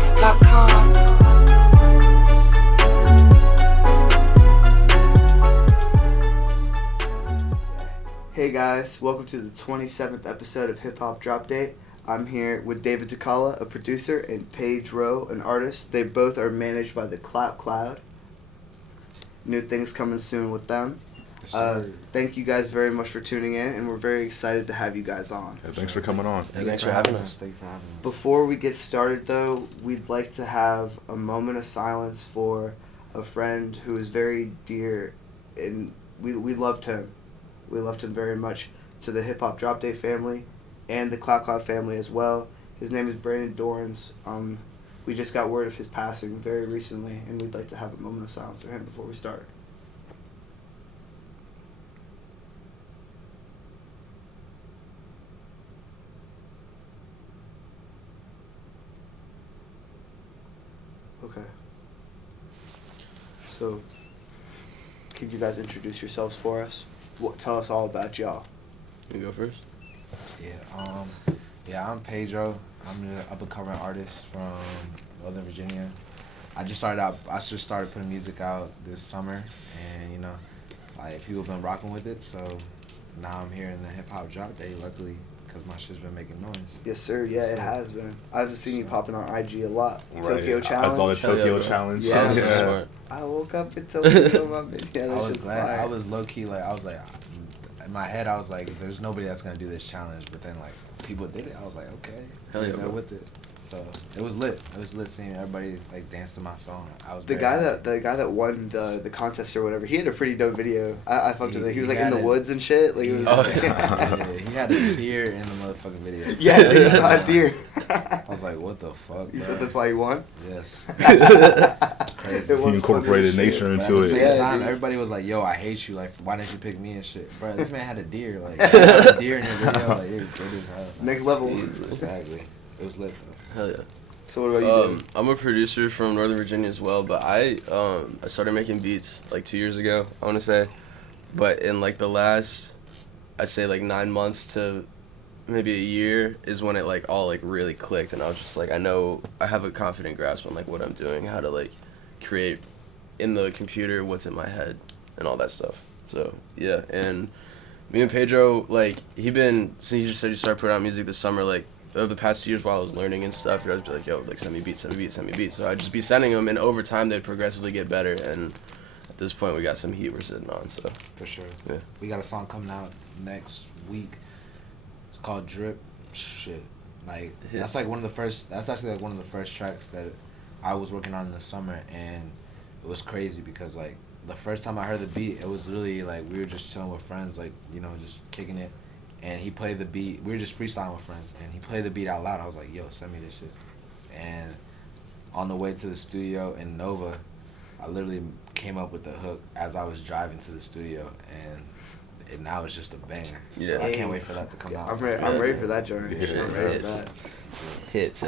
TCCEntertainmentBeats.com. Hey guys, welcome to the 27th episode of Hip Hop Drop Date. I'm here with David Tecala, a producer, and PaidDro, an artist. They both are managed by the Clap Cloud. New things coming soon with them. Thank you guys very much for tuning in, and we're very excited to have you guys on. Yeah, thanks for coming on. Thanks for having us. Thank you for having us. Before we get started, though, we'd like to have a moment of silence for a friend who is very dear, and we loved him. We loved him very much, to the Hip Hop Drop Day family and the Cloud Cloud family as well. His name is Brandon Dorans. We just got word of his passing very recently, and we'd like to have a moment of silence for him before we start. Okay. So, could you guys introduce yourselves for us? Tell us all about y'all. You go first. I'm PaidDro. I'm an up-and-coming artist from Northern Virginia. I just started putting music out this summer, and people have been rocking with it. So now I'm here in the Hip Hop Drop Day, luckily, because my shit's been making noise. Yes, sir. Yeah, it has been. I've seen you popping on IG a lot. Right. Tokyo Challenge. I saw the Tokyo Challenge. Yeah. Yeah. I woke up in Tokyo. My video. I was glad. I was low-key, in my head, I was like, there's nobody that's going to do this challenge. But then, people did it. I was like, okay. Hell yeah, they're bro. with it. So it was lit. It was lit seeing everybody, dance to my song. I was The guy that won the contest or whatever, he had a pretty dope video. I fucked with it. He was in the woods and shit. He was. He had a deer in the motherfucking video. Yeah, he saw a deer. I was like, what the fuck, You bro? said that's why he won? Yes. Crazy. He incorporated nature But into at the it. same time, dude. everybody was like, yo, I hate you. Why didn't you pick me and shit? Bro, this man had a deer. You had a deer in your video. You're good as hell. Next level. Exactly. It was lit, though. Hell yeah. So what about you, dude? I'm a producer from Northern Virginia as well, but I started making beats 2 years ago, I want to say. But in the last, I'd say 9 months to maybe a year is when it all really clicked, and I was just I know I have a confident grasp on what I'm doing, how to create in the computer what's in my head and all that stuff. So yeah, and me and PaidDro, since he just said he started putting out music this summer, over the past 2 years while I was learning and stuff, he'd always be like, yo, send me beats. So I'd just be sending them, and over time they'd progressively get better, and at this point we got some heat we're sitting on, so. For sure. Yeah. We got a song coming out next week. It's called Drip. Shit. That's Hits. one of the first, that's actually one of the first tracks that I was working on in the summer, and it was crazy because the first time I heard the beat, it was really we were just chilling with friends, just kicking it. And he played the beat. We were just freestyling with friends, and he played the beat out loud. I was like, yo, send me this shit. And on the way to the studio in Nova, I literally came up with the hook as I was driving to the studio, and now it's just a banger. Yeah. So I can't wait for that to come out. I'm ready for that journey. Yeah. I'm ready for that. Hits.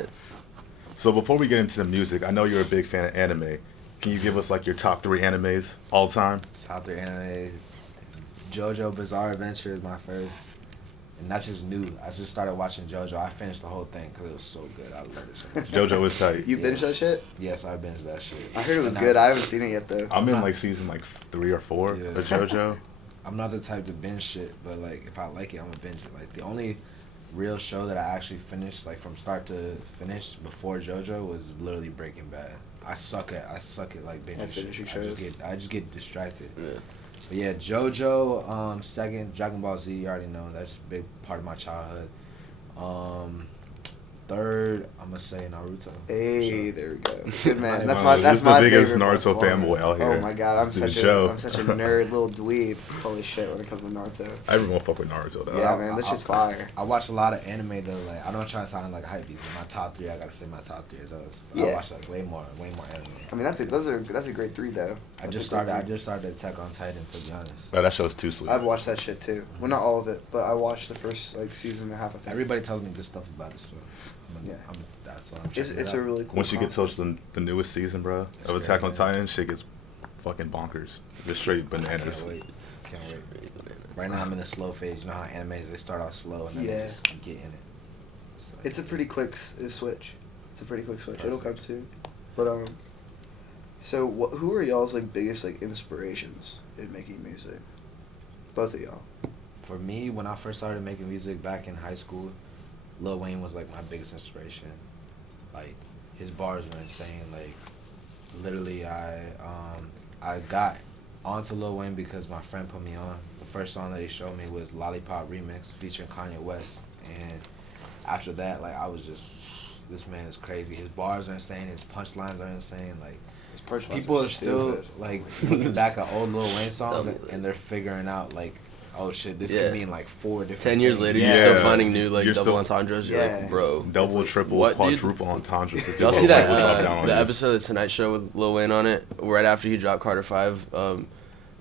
So before we get into the music, I know you're a big fan of anime. Can you give us your top 3 animes all time? Top 3 anime. JoJo Bizarre Adventure is my first. And that's just new. I just started watching JoJo. I finished the whole thing because it was so good. I loved it so much. JoJo is tight. You binged that shit? Yes, I binged that shit. I heard it was And good. I haven't seen it yet, though. I'm in season 3 or 4 Yeah. of JoJo. I'm not the type to binge shit, but if I like it, I'm gonna binge it. The only real show that I actually finished from start to finish before JoJo was literally Breaking Bad. I suck at binging At finishing shit. shows? I just get distracted. Yeah. But yeah, JoJo. Second, Dragon Ball Z. You already know that's a big part of my childhood. Third, I'm gonna say Naruto. Hey, there we go. Good man. That's This is the my biggest favorite. Naruto fanboy out here. Oh my god, I'm Let's do such the show. I'm such a nerd little dweeb. Holy shit, when it comes to Naruto. Everyone fuck with Naruto though. Yeah, man, that's just fire. I watch a lot of anime though. I don't try to sound like hype beats. In my top 3, I gotta say my top 3 is those. Yeah. I watch way more anime. I mean, that's a great 3 though. I That's just a great started 3. Attack on Titan, to be honest. Oh, that show's too sweet. I've watched that shit too. Well, not all of it, but I watched the first season and a half. I think. Everybody tells me good stuff about it, so Yeah. that's what I'm It's checking it a out. really cool. Once you get concept. to the newest season, bro, It's of Attack on crazy. Titan, shit gets fucking bonkers. Just straight bananas. Can't wait. Right now I'm in the slow phase. You know how animes, they start off slow and then Yeah. they just get in it. So, It's a pretty quick switch. It's a pretty quick switch. It'll come soon. But so who are y'all's like biggest like inspirations in making music? Both of y'all. For me, when I first started making music back in high school, Lil Wayne was like my biggest inspiration. Like his bars were insane. Like literally, I got onto Lil Wayne because my friend put me on. The first song that he showed me was Lollipop Remix featuring Kanye West, and after that, like I was just, this man is crazy. His bars are insane. His punchlines are insane. Like people are still like looking back at old Lil Wayne songs and they're figuring out like, oh shit, this could mean like 4 different 10 years things. later, you're still finding new like double entendres. You're like, bro, double, triple, what, quadruple entendres. Y'all see that the episode of the Tonight Show with Lil Wayne on it? Right after he dropped Carter 5,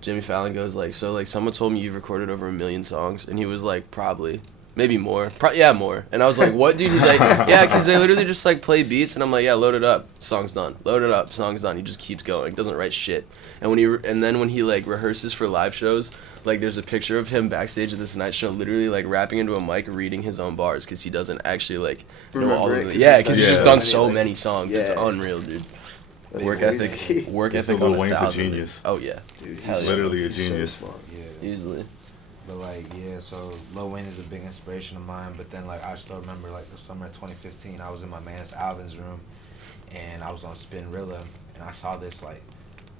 Jimmy Fallon goes like, so like someone told me you've recorded over 1 million songs, and he was like, probably. Maybe more. More. And I was like, what, dude? He's like, yeah, because they literally just, like, play beats. And I'm like, yeah, load it up. Song's done. Load it up. Song's done. He just keeps going. Doesn't write shit. And then when he, like, rehearses for live shows, like, there's a picture of him backstage at the Tonight Show literally, like, rapping into a mic, reading his own bars because he doesn't actually, like, know all of it. Yeah, because he's just done so many songs. Yeah. It's unreal, dude. Work ethic Lil on Wayne's 1,000. a genius. Oh, yeah. Dude, Hell yeah. Literally a genius. So Yeah. Easily. But like, yeah, so Lil Wayne is a big inspiration of mine. But then like, I still remember like the summer of 2015, I was in my man's Alvin's room, and I was on Spinrilla, and I saw this like,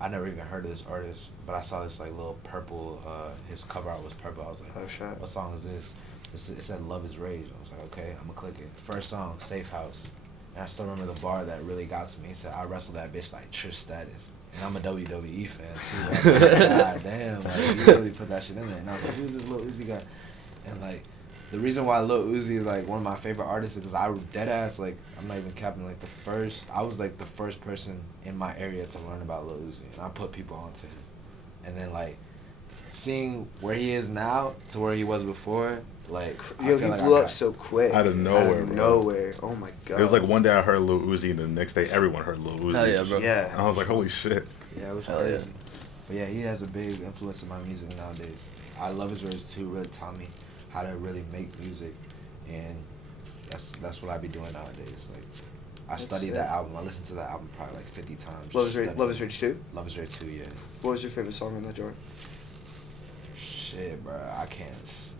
I never even heard of this artist, but I saw this like little purple, his cover art was purple. I was like, Oh shit. what song is this? It said Love Is Rage. I was like, okay, I'm gonna click it. First song, Safe House. And I still remember the bar that really got to me. He said, I wrestled that bitch like Trish Stratus. And I'm a WWE fan too. I was like, God damn, like you really put that shit in there. And I was like, who's this Lil Uzi guy? And like, the reason why Lil Uzi is like one of my favorite artists is because I dead ass, like, I'm not even capping, like I was like the first person in my area to learn about Lil Uzi, and I put people onto him. And then like, seeing where he is now to where he was before, like, Yo, he blew up so quick. Out of nowhere, bro. Nowhere. Oh my god. It was like one day I heard Lil Uzi, and the next day everyone heard Lil Uzi. Hell yeah, bro. Yeah. I was like, holy shit. Yeah, it was Hell crazy. yeah. But yeah, he has a big influence in my music nowadays. I Love His Words too really taught me how to really make music, and that's what I be doing nowadays. Like, I study that album. I listen to that album probably like 50 times. Love Is Rage 2? Love Is Rage 2, yeah. What was your favorite song on that joint? Shit, bro, I can't.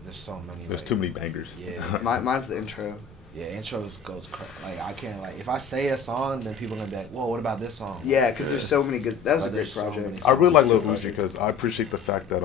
There's so many. There's like, too many bangers. Yeah. Mine's the intro. Yeah, intros goes like I can't like if I say a song, then people gonna be like, whoa, what about this song? Yeah, because there's so many good. That was a great There's so project. many I really like Lil songs. Uzi because I appreciate the fact that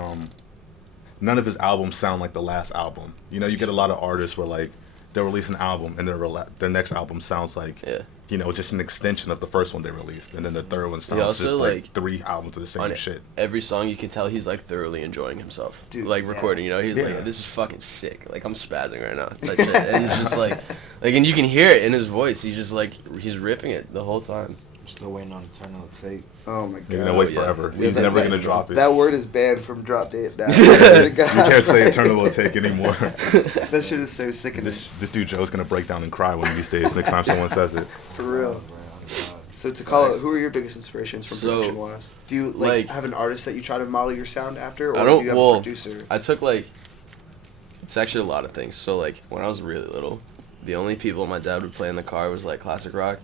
none of his albums sound like the last album. You know, you get a lot of artists where like they'll release an album and their next album sounds like just an extension of the first one they released, and then the third one sounds also, just like like, 3 albums of the same shit. Every song you can tell he's like thoroughly enjoying himself. Dude, like yeah. recording, you know, he's Yeah. like, this is fucking sick. Like I'm spazzing right now. That shit. And he's just like, and you can hear it in his voice. He's just like, he's ripping it the whole time. I'm still waiting on Eternal Tape. Oh my god. You're gonna wait yeah. forever. Yeah, He's never gonna drop it. That word is banned from Drop Date now. I swear to You God. can't say Eternal will take anymore. That shit is so sickening. This dude Joe's gonna break down and cry one of these days next time someone says it. For real. Bro, oh God. So Tecala, who are your biggest inspirations from So, production wise? Do you like- have an artist that you try to model your sound after, or I don't- do you have well, a producer? I took like, it's actually a lot of things. So like when I was really little, the only people my dad would play in the car was like classic rock,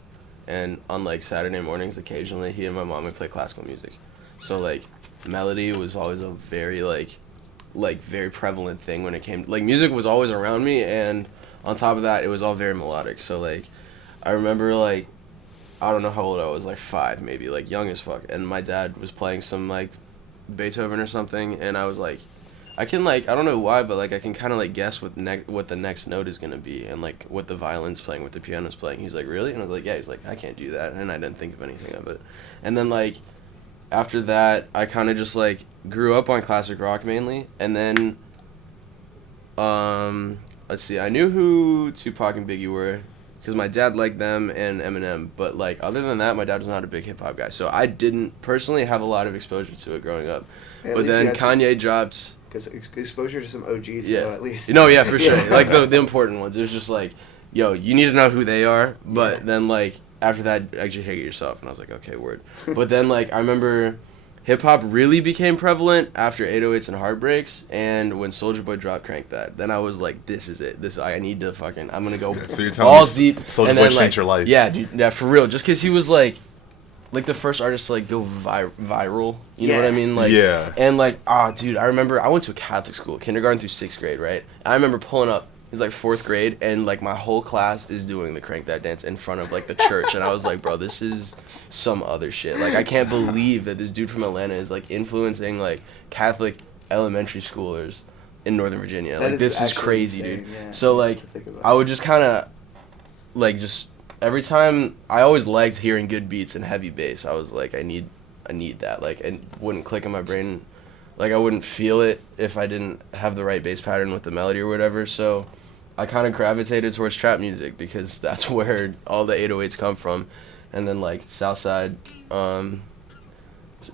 and on like Saturday mornings occasionally he and my mom would play classical music. So like melody was always a very like very prevalent thing when it came, like music was always around me, and on top of that it was all very melodic. So like I remember like, I don't know how old I was, like 5 maybe, like young as fuck, and my dad was playing some like Beethoven or something, and I was like, I can like, I don't know why, but like I can kind of like guess what the next note is gonna be, and like what the violin's playing, what the piano's playing. He's like, really? And I was like, yeah. He's like, I can't do that, and I didn't think of anything of it. And then like after that, I kind of just like grew up on classic rock mainly, and then let's see, I knew who Tupac and Biggie were because my dad liked them and Eminem, but like other than that, my dad was not a big hip hop guy, so I didn't personally have a lot of exposure to it growing up. Yeah, at But least then you had some- Kanye dropped. Because exposure to some OGs, Yeah. though, at least. No, yeah, for sure. Like the important ones. It was just like, yo, you need to know who they are. But Yeah. then like after that, actually hate it yourself. And I was like, okay, word. But then like I remember hip hop really became prevalent after 808s and Heartbreaks, and when Soulja Boy dropped Crank That. Then I was like, this is it. I need to fucking, I'm gonna go So you're telling balls me deep. Soulja and Boy then, changed your life? Yeah, dude, yeah, for real. Just because he was like the first artist to like go viral. You know what I mean? Like, yeah. And like, dude, I remember I went to a Catholic school, kindergarten through 6th grade, right? And I remember pulling up. It was like 4th grade, and like my whole class is doing the Crank That dance in front of like the church, and I was like, bro, this is some other shit. Like, I can't believe that this dude from Atlanta is like influencing like Catholic elementary schoolers in Northern Virginia. That like, this is crazy, insane, dude. yeah, So like, I would just kind of like just every time I always liked hearing good beats and heavy bass. I was like, I need that. Like, it wouldn't click in my brain. Like, I wouldn't feel it if I didn't have the right bass pattern with the melody or whatever. So I kind of gravitated towards trap music because that's where all the 808s come from. And then like Southside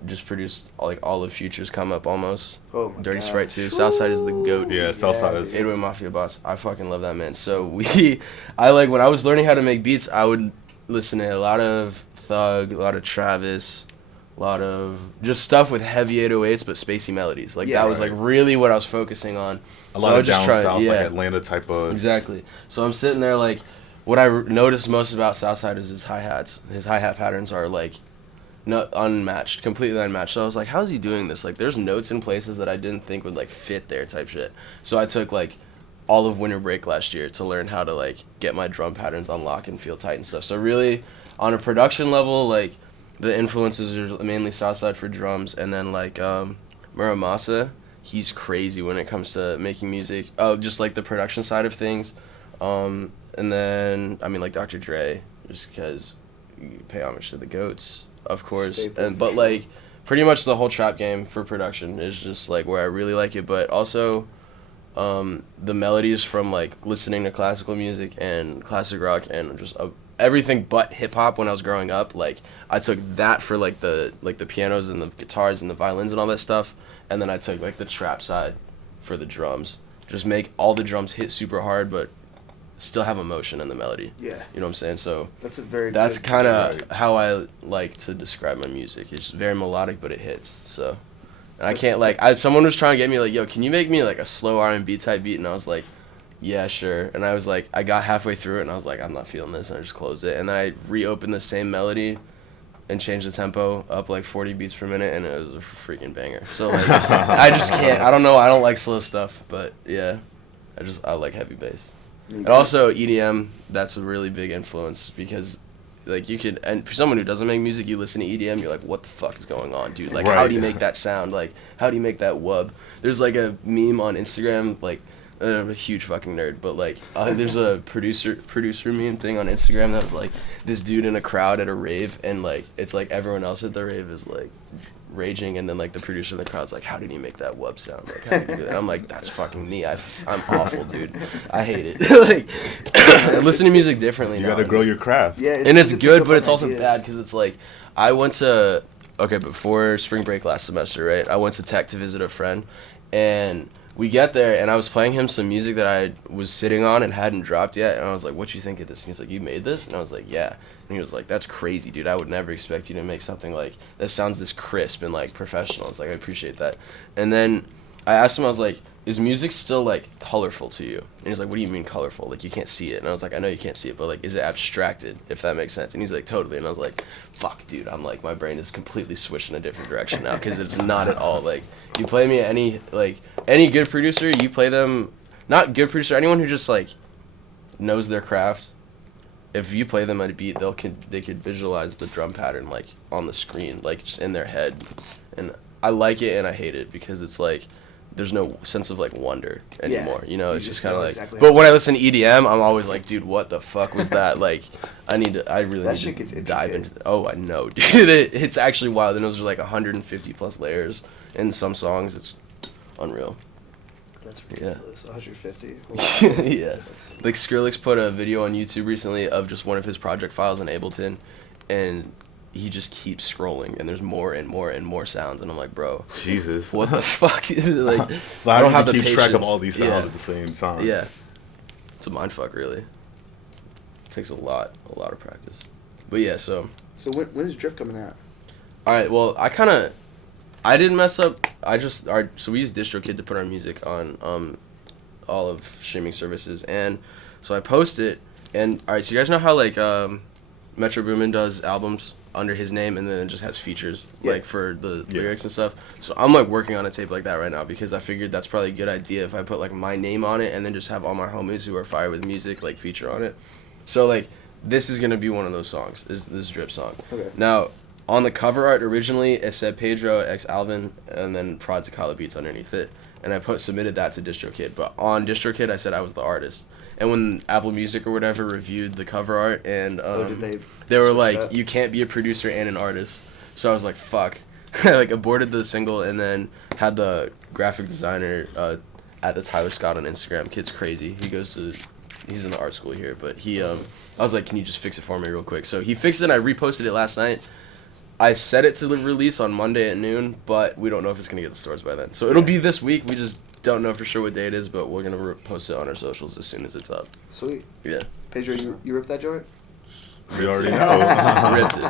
just produced all of Future's Come Up almost. Oh my Dirty God. Sprite 2. Southside is the GOAT. Yeah, Southside is. 808 Mafia boss. I fucking love that man. So I like when I was learning how to make beats, I would listen to a lot of Thug, a lot of Travis, a lot of just stuff with heavy 808s but spacey melodies. Like that was like really what I was focusing on. A lot of down south, like Atlanta type of. Exactly. So I'm sitting there like, what I noticed most about Southside is his hi-hats. His hi-hat patterns are like unmatched, completely unmatched. So I was like, how's he doing this? Like, there's notes in places that I didn't think would like fit there type shit. So I took like all of winter break last year to learn how to like get my drum patterns on lock and feel tight and stuff. So really, on a production level, the influences are mainly Southside for drums, and then Muramasa, he's crazy when it comes to making music. Oh, just the production side of things. And then Dr. Dre, just because you pay homage to the GOATs, of course. But pretty much the whole trap game for production is just where I really like it. But also, the melodies from listening to classical music and classic rock and just everything but hip hop when I was growing up. I took that for the pianos and the guitars and the violins and all that stuff, and then I took the trap side for the drums. Just make all the drums hit super hard, but still have emotion in the melody. Yeah. You know what I'm saying? So that's kind of how I like to describe my music. It's very melodic, but it hits. So, and I can't someone was trying to get me yo, can you make me a slow R&B type beat? And I was like, yeah, sure. And I was I got halfway through it and I was like, I'm not feeling this, and I just closed it. And then I reopened the same melody and changed the tempo up 40 beats per minute, and it was a freaking banger. So I just can't. I don't know. I don't like slow stuff, but yeah, I like heavy bass. And also EDM, that's a really big influence because you could, and for someone who doesn't make music, you listen to EDM, you're like, what the fuck is going on, dude? How do you make that sound? How do you make that wub? There's a meme on Instagram, I'm a huge fucking nerd, but there's a producer meme thing on Instagram that was this dude in a crowd at a rave, and it's everyone else at the rave is raging, and then the producer in the crowd's how did he make that wub sound? How did he do that? I'm that's fucking me. I'm awful, dude. I hate it. I listen to music differently now. You gotta grow your craft. Yeah, and it's good, but it's also bad because it's I went to before spring break last semester, right? I went to Tech to visit a friend, and we get there, and I was playing him some music that I was sitting on and hadn't dropped yet, and I was like, what you think of this? And he's like, you made this? And I was like, yeah. And he was like, that's crazy, dude. I would never expect you to make something that sounds this crisp and professional. It's I appreciate that. And then I asked him, I was like, is music still colorful to you? And he's like, what do you mean colorful? You can't see it. And I was like, I know you can't see it, but is it abstracted, if that makes sense? And he's like, totally. And I was like, fuck, dude. I'm my brain is completely switched in a different direction now because it's not at all. You play me any good producer, you play them, not good producer, anyone who just knows their craft. If you play them at a beat, they could visualize the drum pattern on the screen, just in their head. And I like it and I hate it because it's there's no sense of wonder anymore. You know, it's just kind of exactly. But when I listen to EDM, I'm always dude, what the fuck was that? I really that need shit to gets dive intricate. into. Oh, I know, dude. It's actually wild. And those are 150 plus layers in some songs. It's unreal. That's ridiculous. 150. Yeah. Skrillex put a video on YouTube recently of just one of his project files in Ableton, and he just keeps scrolling, and there's more and more and more sounds, and I'm like, bro, Jesus, what the fuck? So I don't have the keep patience. track of all these sounds at the same time. Yeah, it's a mind fuck, really. It takes a lot of practice. But yeah, so when's Drip coming out? all right, well, I kind of I didn't mess up. So we use DistroKid to put our music on all of streaming services, and so I post it. And all right, so you guys know how like Metro Boomin does albums under his name, and then it just has features like for the lyrics and stuff. So I'm like working on a tape like that right now because I figured that's probably a good idea if I put like my name on it and then just have all my homies who are fire with music like feature on it. So like this is gonna be one of those songs. Is this drip song? Okay. Now on the cover art originally it said PaidDro x Alvin and then Prod Tecala beats underneath it, and I submitted that to DistroKid. But on DistroKid I said I was the artist. And when Apple Music or whatever reviewed the cover art, and they were like, you can't be a producer and an artist. So I was like, fuck. I like aborted the single and then had the graphic designer at the Tyler Scott on Instagram. Kid's crazy. He's in the art school here, but I was like, can you just fix it for me real quick? So he fixed it and I reposted it last night. I set it to the release on Monday at noon, but we don't know if it's going to get to stores by then. So it'll be this week. We just don't know for sure what day it is, but we're going to post it on our socials as soon as it's up. Sweet. Yeah. PaidDro, you ripped that joint? We already know. Ripped it.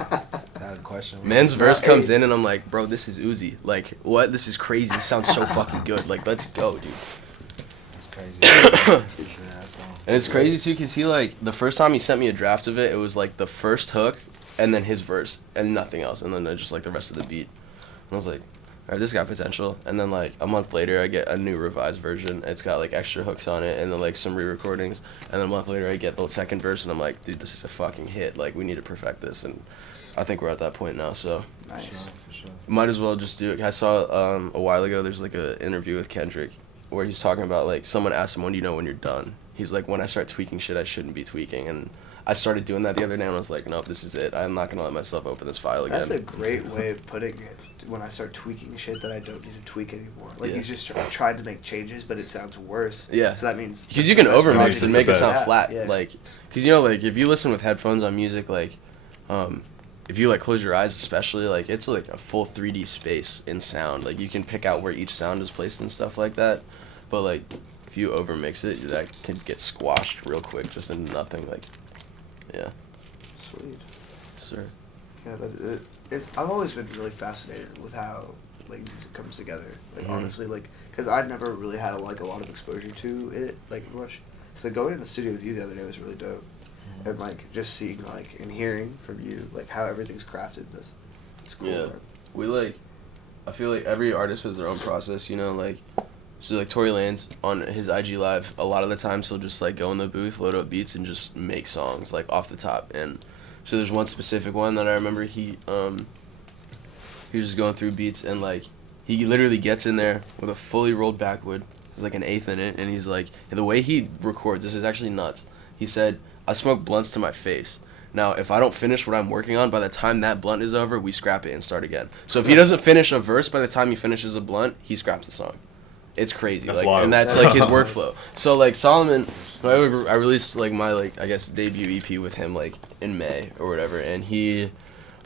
That a question. Man's verse comes in and I'm like, bro, this is Uzi. Like, what? This is crazy. This sounds so fucking good. Like, let's go, dude. That's crazy. And it's crazy too because he like, the first time he sent me a draft of it, it was like the first hook and then his verse and nothing else. And then just like the rest of the beat. And I was like, all right, this got potential. And then like a month later I get a new revised version. It's got like extra hooks on it and then like some re-recordings. And then a month later I get the second verse and I'm like, dude, this is a fucking hit. Like, we need to perfect this. And I think we're at that point now, so. Nice. For sure. Might as well just do it. I saw a while ago, there's like an interview with Kendrick where he's talking about like, someone asked him, when do you know when you're done? He's like, when I start tweaking shit I shouldn't be tweaking. And I started doing that the other day and I was like, nope, this is it. I'm not going to let myself open this file again. That's a great way of putting it. When I start tweaking shit that I don't need to tweak anymore. Like, he's just trying to make changes, but it sounds worse. Yeah. So that means... Because you can overmix and make it sound Yeah, flat. yeah. Like, because, you know, like, if you listen with headphones on music, like, if you, like, close your eyes especially, like, it's, like, a full 3D space in sound. Like, you can pick out where each sound is placed and stuff like that. But, like, if you overmix it, that can get squashed real quick just into nothing. Like, yeah. Sweet. Sir. Yeah, I've always been really fascinated with how like music comes together. Like honestly, like because I'd never really had a lot of exposure to it like much. So going in the studio with you the other day was really dope, and like just seeing like and hearing from you like how everything's crafted. It's cool. Yeah, man. we like. I feel like every artist has their own process. You know, like. So like Tory Lanez on his IG Live, a lot of the times he'll just like go in the booth, load up beats, and just make songs like off the top. And so there's one specific one that I remember he was just going through beats and like he literally gets in there with a fully rolled backwood, there's like an eighth in it, and he's like, and the way he records, this is actually nuts. He said, I smoke blunts to my face. Now, if I don't finish what I'm working on, by the time that blunt is over, we scrap it and start again. So if he doesn't finish a verse by the time he finishes a blunt, he scraps the song. It's crazy, That's like, wild. and that's like his workflow. So like Solomon, I released like my like I guess debut EP with him like in May or whatever, and he,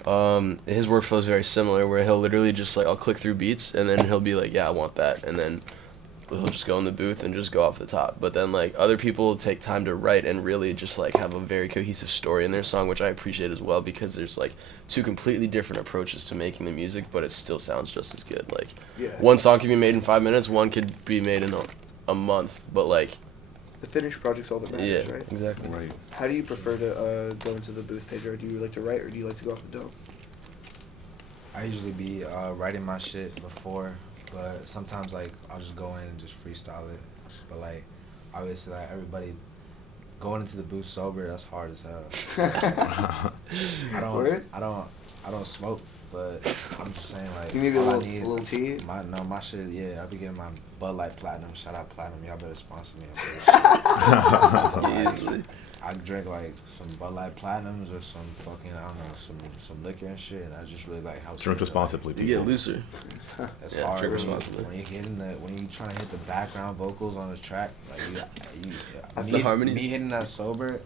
his workflow is very similar where he'll literally just like I'll click through beats and then he'll be like, yeah, I want that, and then he'll just go in the booth and just go off the top. But then like other people take time to write and really just like have a very cohesive story in their song, which I appreciate as well because there's like two completely different approaches to making the music, but it still sounds just as good. Like one song can be made in 5 minutes, one could be made in a month, but like the finished project's all that matters, right? Exactly. Right. How do you prefer to go into the booth, PaidDro? Do you like to write or do you like to go off the dome? I usually be writing my shit before, but sometimes like I'll just go in and just freestyle it. But like obviously like everybody going into the booth sober, that's hard as hell. I don't smoke, but I'm just saying like you need a all I little tea. My shit, yeah. I'll be getting my Bud Light Platinum. Shout out Platinum, y'all better sponsor me. Easily. I drink like some Bud Light Platinums or some fucking I don't know some liquor and shit, and I just really like helps. Drink responsibly, You people. get looser. That's Yeah, hard drink when responsibly. when you trying to hit the background vocals on the track, like The harmonies. me hitting that sober,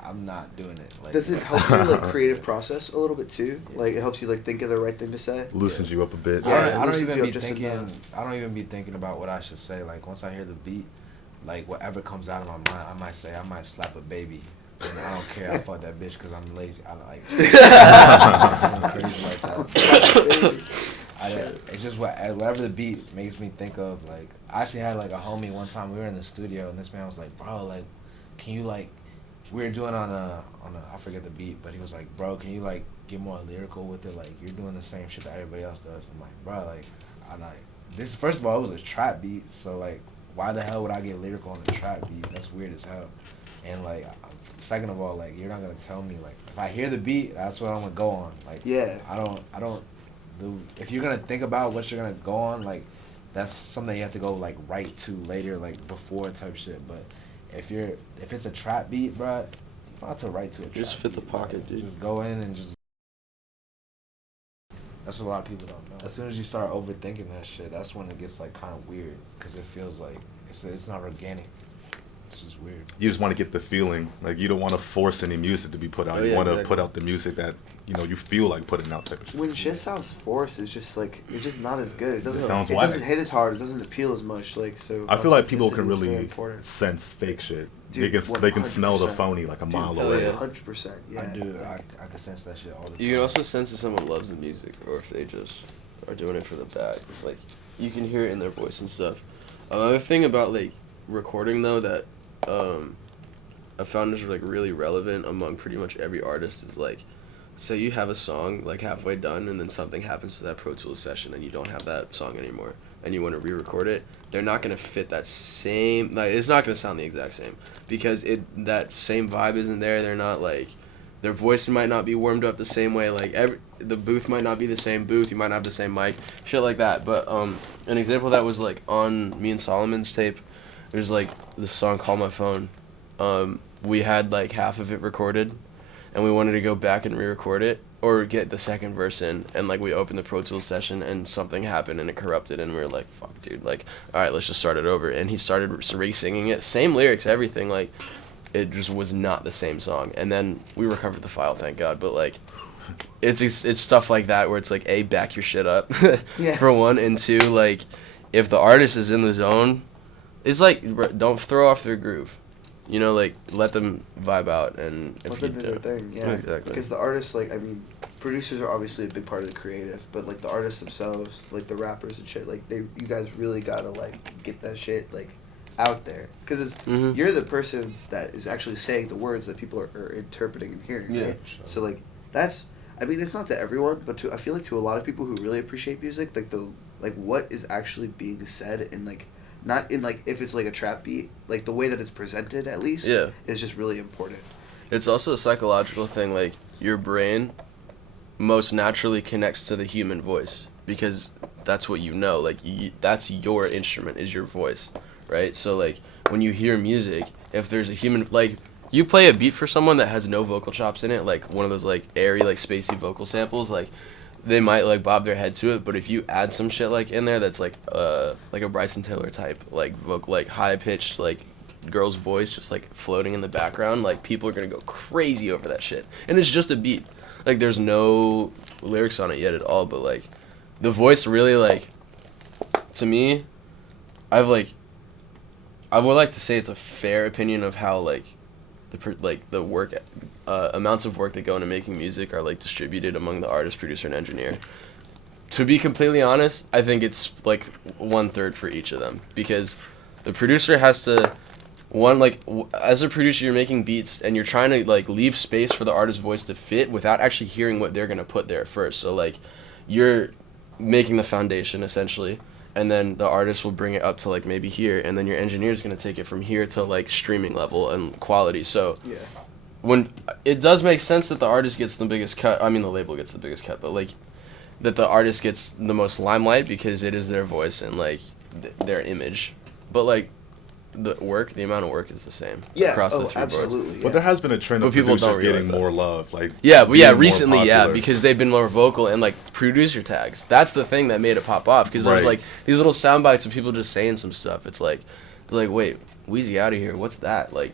I'm not doing it. Like, Does it help your like creative process a little bit too? Like it helps you like think of the right thing to say. Loosens you up a bit. Yeah. I don't loosens even you be up just thinking. enough. I don't even be thinking about what I should say. Like once I hear the beat, like whatever comes out of my mind, I might slap a baby. And I don't care. I fuck that bitch because I'm lazy. I don't like. Crazy like that. It's just whatever the beat makes me think of. Like, I actually had like a homie one time. We were in the studio, and this man was like, "Bro, like, can you like?" We were doing on a I forget the beat, but he was like, "Bro, can you like get more lyrical with it? Like, you're doing the same shit that everybody else does." I'm like, "Bro, like, I like this." First of all, it was a trap beat, so like, why the hell would I get lyrical on a trap beat? That's weird as hell. And like, second of all, like, you're not gonna tell me like if I hear the beat, that's what I'm gonna go on. Like, Yeah. I don't. If you're gonna think about what you're gonna go on, like, that's something you have to go like right to later, like before type shit. But if it's a trap beat, bro, you don't have to write to a trap Just fit the beat, pocket, bro. dude. Just go in and just. That's what a lot of people don't know. As soon as you start overthinking that shit, that's when it gets like kind of weird, because it feels like it's not organic. It's just weird. You just want to get the feeling. Like, you don't want to force any music to be put out. Oh, you yeah, want to exactly. put out the music that, you know, you feel like putting out type of shit. When shit sounds forced, it's just like it's just not as good. It doesn't. sounds It whack. doesn't hit as hard. It doesn't appeal as much. Like so. I feel like people can authenticity is very really important. sense fake shit. Dude, They can smell the 100%. phony like a mile hell away. yeah. 100%. Yeah. I do. I can sense that shit all the time. You can also sense if someone loves the music or if they just are doing it for the bag. It's like you can hear it in their voice and stuff. Another thing about like recording though that I found is like really relevant among pretty much every artist is like, say you have a song like halfway done and then something happens to that Pro Tools session and you don't have that song anymore and you want to re-record it, they're not going to fit that same, like it's not going to sound the exact same because that same vibe isn't there. They're not like, their voice might not be warmed up the same way, like the booth might not be the same booth, you might not have the same mic, shit like that. But an example that was like on me and Solomon's tape, there's like the song Call My Phone. We had like half of it recorded and we wanted to go back and re-record it or get the second verse in, and like we opened the Pro Tools session and something happened and it corrupted and we were like, fuck dude, like alright, let's just start it over. And he started re-singing it, same lyrics, everything, like it just was not the same song. And then we recovered the file, thank God. But like it's stuff like that where it's like, A, back your shit up Yeah. for one, and two, like if the artist is in the zone, it's like don't throw off their groove. You know, like, let them vibe out, and if Let you them do their thing, yeah. Exactly. Because the artists, like, I mean, producers are obviously a big part of the creative, but, like, the artists themselves, like, the rappers and shit, like, you guys really gotta, like, get that shit, like, out there. Because Mhm. you're the person that is actually saying the words that people are interpreting and hearing, Yeah. right? So, like, that's, I mean, it's not to everyone, but I feel like to a lot of people who really appreciate music, like, what is actually being said and, like, not in, like, if it's, like, a trap beat, like, the way that it's presented, at least, Yeah. is just really important. It's also a psychological thing, like, your brain most naturally connects to the human voice, because that's what you know, like, that's your instrument, is your voice, right? So, like, when you hear music, if there's a human, like, you play a beat for someone that has no vocal chops in it, like, one of those, like, airy, like, spacey vocal samples, like, they might like bob their head to it, but if you add some shit like in there that's like a Bryson Tiller type like vocal, like high pitched like girl's voice just like floating in the background, like people are gonna go crazy over that shit. And it's just a beat, like there's no lyrics on it yet at all, but like the voice really, like, to me, I would like to say it's a fair opinion of how like the work amounts of work that go into making music are like distributed among the artist, producer, and engineer. To be completely honest, I think it's like 1/3 for each of them, because the producer has to as a producer, you're making beats and you're trying to like leave space for the artist's voice to fit without actually hearing what they're gonna put there first. So like you're making the foundation essentially, and then the artist will bring it up to like maybe here, and then your engineer is gonna take it from here to like streaming level and quality. So Yeah. when it does make sense that the artist gets the biggest cut, I mean the label gets the biggest cut, but like that the artist gets the most limelight because it is their voice and like their image. But like the amount of work is the same across the three boards. absolutely. But there has been a trend But of people producers don't realize getting that. more love. Like Yeah, but being yeah, more recently, yeah, popular. because they've been more vocal and like producer tags. That's the thing that made it pop off, because there was Right. like these little sound bites of people just saying some stuff. It's like, wait, Wheezy out of here. What's that? Like,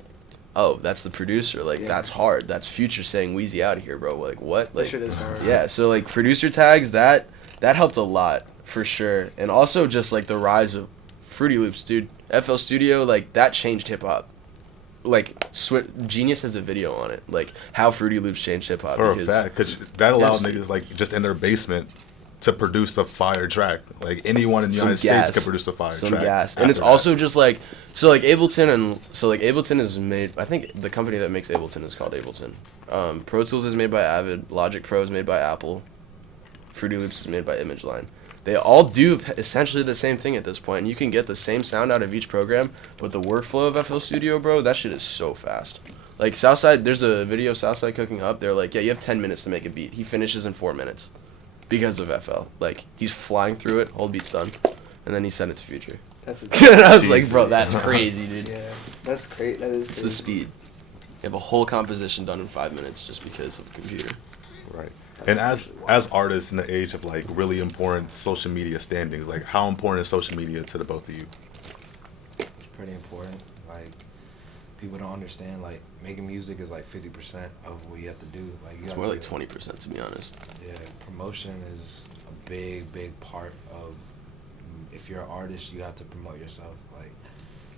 oh, that's the producer. Like, Yeah. that's hard. That's Future saying Wheezy out of here, bro. Like, what? That Like, shit is hard. yeah. So like producer tags, that helped a lot for sure, and also just like the rise of Fruity Loops, dude. FL Studio, like that changed hip hop. Like Genius has a video on it, like how Fruity Loops changed hip hop. For a fact, because that allowed Yes. niggas like just in their basement to produce a fire track. Like anyone in the United States can produce a fire track. Some gas. And it's also just like, Ableton is made, I think the company that makes Ableton is called Ableton. Pro Tools is made by Avid, Logic Pro is made by Apple, Fruity Loops is made by ImageLine. They all do essentially the same thing at this point, and you can get the same sound out of each program, but the workflow of FL Studio, bro, that shit is so fast. Like, Southside, there's a video of Southside cooking up, they're like, yeah, you have 10 minutes to make a beat. He finishes in 4 minutes because of FL. Like, he's flying through it, whole beat's done, and then he sent it to Future. That's And I was like, bro, that's crazy, dude. Yeah, that's great. That is It's crazy. the speed. You have a whole composition done in 5 minutes just because of a computer. Right. And as artists in the age of like really important social media standings, like how important is social media to the both of you? It's pretty important. Like, people don't understand, like, making music is like 50% of what you have to do. Like, you It's have more to, like 20%, to be honest. Yeah, promotion is a big part of, if you're an artist, you have to promote yourself. Like,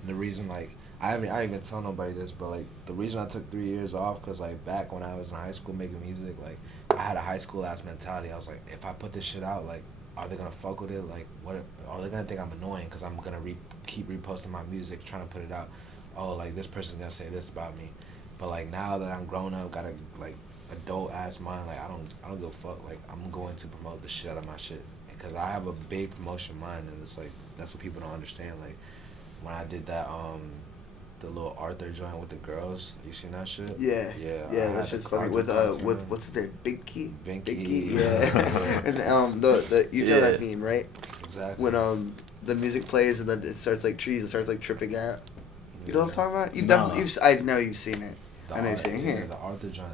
the reason, like, I didn't even tell nobody this, but like, the reason I took 3 years off, cause like back when I was in high school making music, like, I had a high school ass mentality. I was like, if I put this shit out, like, are they gonna fuck with it? Like, what are they gonna think I'm annoying? Cause I'm gonna keep reposting my music, trying to put it out. Oh, like, this person's gonna say this about me. But like, now that I'm grown up, got a like adult ass mind, like, I don't give a fuck. Like, I'm going to promote the shit out of my shit, because I have a big promotion mind, and it's like, that's what people don't understand. Like, when I did that the little Arthur joint with the girls, you seen that shit? Yeah. Yeah. That's just funny with what's his name? Big Key. Binky. Yeah. And the you know that meme, right? Exactly. When the music plays and then it starts like trees, it starts like tripping out. You know what I'm talking about? You've definitely I know you've seen it. I know you've seen it here. The Arthur joint.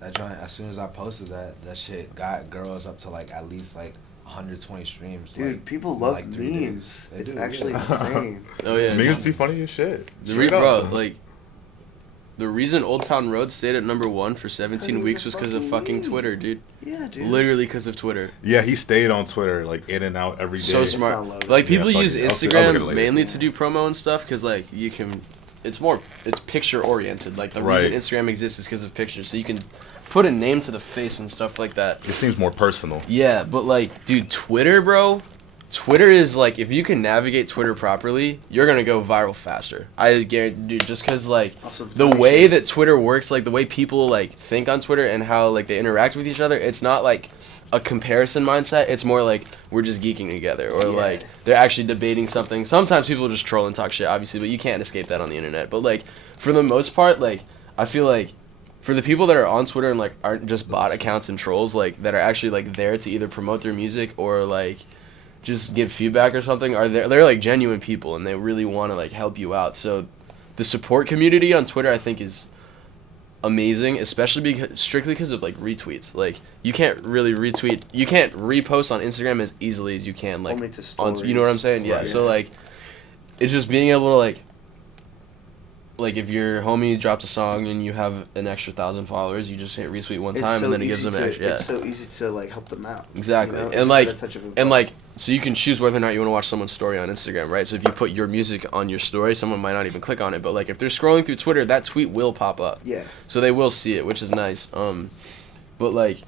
That joint, as soon as I posted that shit got girls up to like at least like 120 streams. Dude, like, people love like memes. It's do, actually yeah. insane. Oh, yeah. Memes be funny as shit. Bro, like, the reason Old Town Road stayed at #1 for 17 Because weeks of was because of fucking fucking meme. Twitter, dude. Yeah, dude. Literally because of Twitter. Yeah, he stayed on Twitter like in and out every day. So It's smart. not loaded. Like, people Yeah, fuck use it. I'll look at it Instagram later. mainly to do promo and stuff because, like, you can... It's picture oriented. Like, the Right. reason Instagram exists is because of pictures. So you can put a name to the face and stuff like that. It seems more personal. Yeah, but, like, dude, Twitter, bro... Twitter is, like, if you can navigate Twitter properly, you're gonna go viral faster. I guarantee, dude, just because, like, Also, the way that Twitter works, like, the way people, like, think on Twitter and how, like, they interact with each other, it's not, like, a comparison mindset. It's more like, we're just geeking together. Or, like, they're actually debating something. Sometimes people just troll and talk shit, obviously, but you can't escape that on the internet. But, like, for the most part, like, I feel like, for the people that are on Twitter and, like, aren't just bot accounts and trolls, like, that are actually, like, there to either promote their music or, like, just give feedback or something, they're like genuine people and they really want to like help you out. So the support community on Twitter I think is amazing, especially strictly because of like retweets. Like, you can't really you can't repost on Instagram as easily as you can like only to on, stories. you know what I'm saying? Yeah. Right. So like, it's just being able to like if your homie drops a song and you have an extra 1,000 followers, you just hit retweet one time and then it gives them extra. Yeah. It's so easy to like help them out. Exactly. You know? It's And just like that touch of and like so you can choose whether or not you want to watch someone's story on Instagram, right? So if you put your music on your story, someone might not even click on it, but like if they're scrolling through Twitter, that tweet will pop up. Yeah. So they will see it, which is nice. But like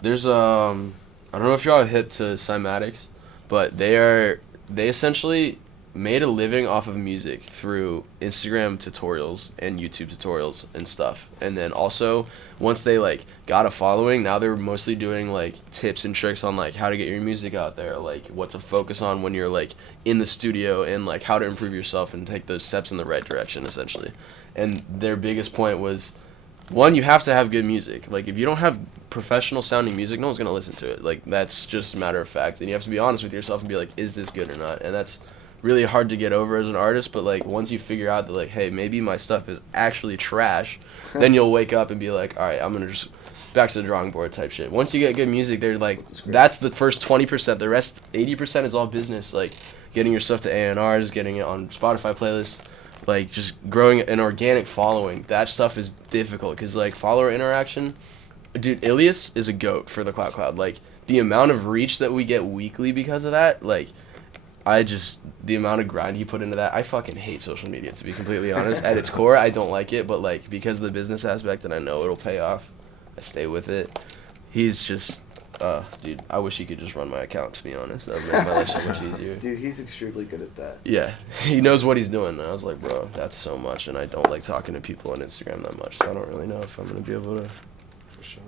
there's I don't know if y'all are hip to cymatics, but they essentially made a living off of music through Instagram tutorials and YouTube tutorials and stuff. And then also, once they like got a following, now they're mostly doing like tips and tricks on like how to get your music out there, like what to focus on when you're like in the studio, and like how to improve yourself and take those steps in the right direction essentially. And their biggest point was, one, you have to have good music. Like, if you don't have professional sounding music, no one's gonna listen to it. Like, that's just a matter of fact. And you have to be honest with yourself and be like, is this good or not? And that's really hard to get over as an artist, but like once you figure out that like, hey, maybe my stuff is actually trash, then you'll wake up and be like, all right, I'm gonna just back to the drawing board type shit. Once you get good music, they're like, that's the first 20%. The rest 80% is all business, like getting your stuff to A&Rs, getting it on Spotify playlists, like just growing an organic following. That stuff is difficult because like follower interaction, dude, Ilias is a goat for the Cloud. Like, the amount of reach that we get weekly because of that, like, the amount of grind he put into that, I fucking hate social media, to be completely honest. At its core, I don't like it, but, like, because of the business aspect and I know it'll pay off, I stay with it. He's just Dude, I wish he could just run my account, to be honest. That would make my life so much easier. Dude, he's extremely good at that. Yeah, he knows what he's doing. And I was like, bro, that's so much, and I don't like talking to people on Instagram that much, so I don't really know if I'm going to be able to. For sure.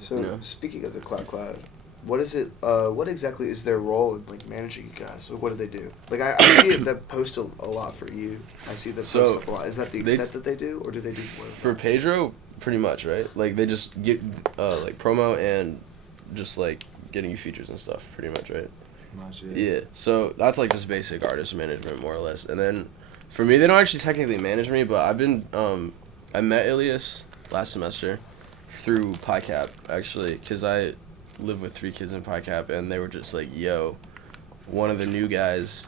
So, speaking of the Cloud, what is it, what exactly is their role in, like, managing you guys? Like, what do they do? Like, I see them post a lot for you. I see them post a lot. Is that the extent that they do, or do they do more? For PaidDro, pretty much, right? Like, they just get, like, promo and just, like, getting you features and stuff, pretty much, right? Much, Yeah. So, that's, like, just basic artist management, more or less. And then, for me, they don't actually technically manage me, but I've been, I met Ilias last semester through PyCap, actually, because I live with 3 kids in PyCap, and they were just like, yo, one of the new guys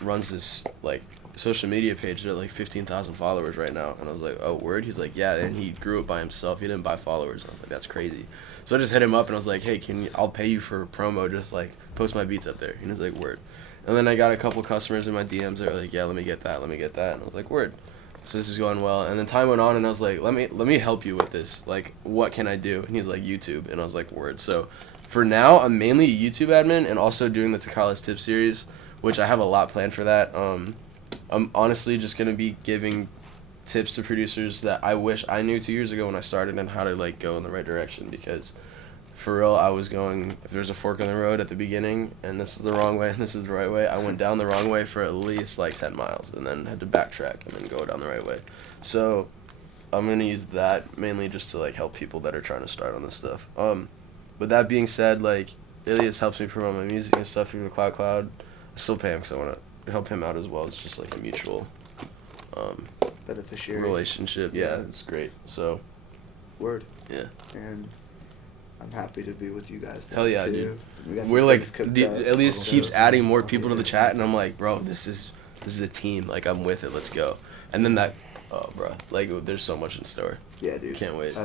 runs this, like, social media page. They're like 15,000 followers right now. And I was like, oh, word? He's like, yeah, and he grew it by himself. He didn't buy followers. And I was like, that's crazy. So I just hit him up, and I was like, hey, I'll pay you for promo, just, like, post my beats up there. And he's like, word. And then I got a couple customers in my DMs that were like, yeah, let me get that. And I was like, word. So this is going well. And then time went on, and I was like, let me help you with this. Like, what can I do? And he's like, YouTube. And I was like, word. So for now, I'm mainly a YouTube admin and also doing the Tecala's tip series, which I have a lot planned for that. I'm honestly just going to be giving tips to producers that I wish I knew 2 years ago when I started, and how to, like, go in the right direction, because for real, I was going, if there's a fork in the road at the beginning and this is the wrong way and this is the right way, I went down the wrong way for at least, like, 10 miles and then had to backtrack and then go down the right way. So I'm going to use that mainly just to, like, help people that are trying to start on this stuff. But that being said, like, Ilias helps me promote my music and stuff through the Cloud. I still pay him because I want to help him out as well. It's just, like, a mutual beneficiary relationship. Yeah, it's great. So, word. Yeah. And I'm happy to be with you guys. Hell yeah, too. dude. We're like, Ilias keeps adding more people to the chat, and I'm like, bro, this is a team. Like, I'm with it. Let's go. And then bro, like, there's so much in store. Yeah, dude. Can't wait.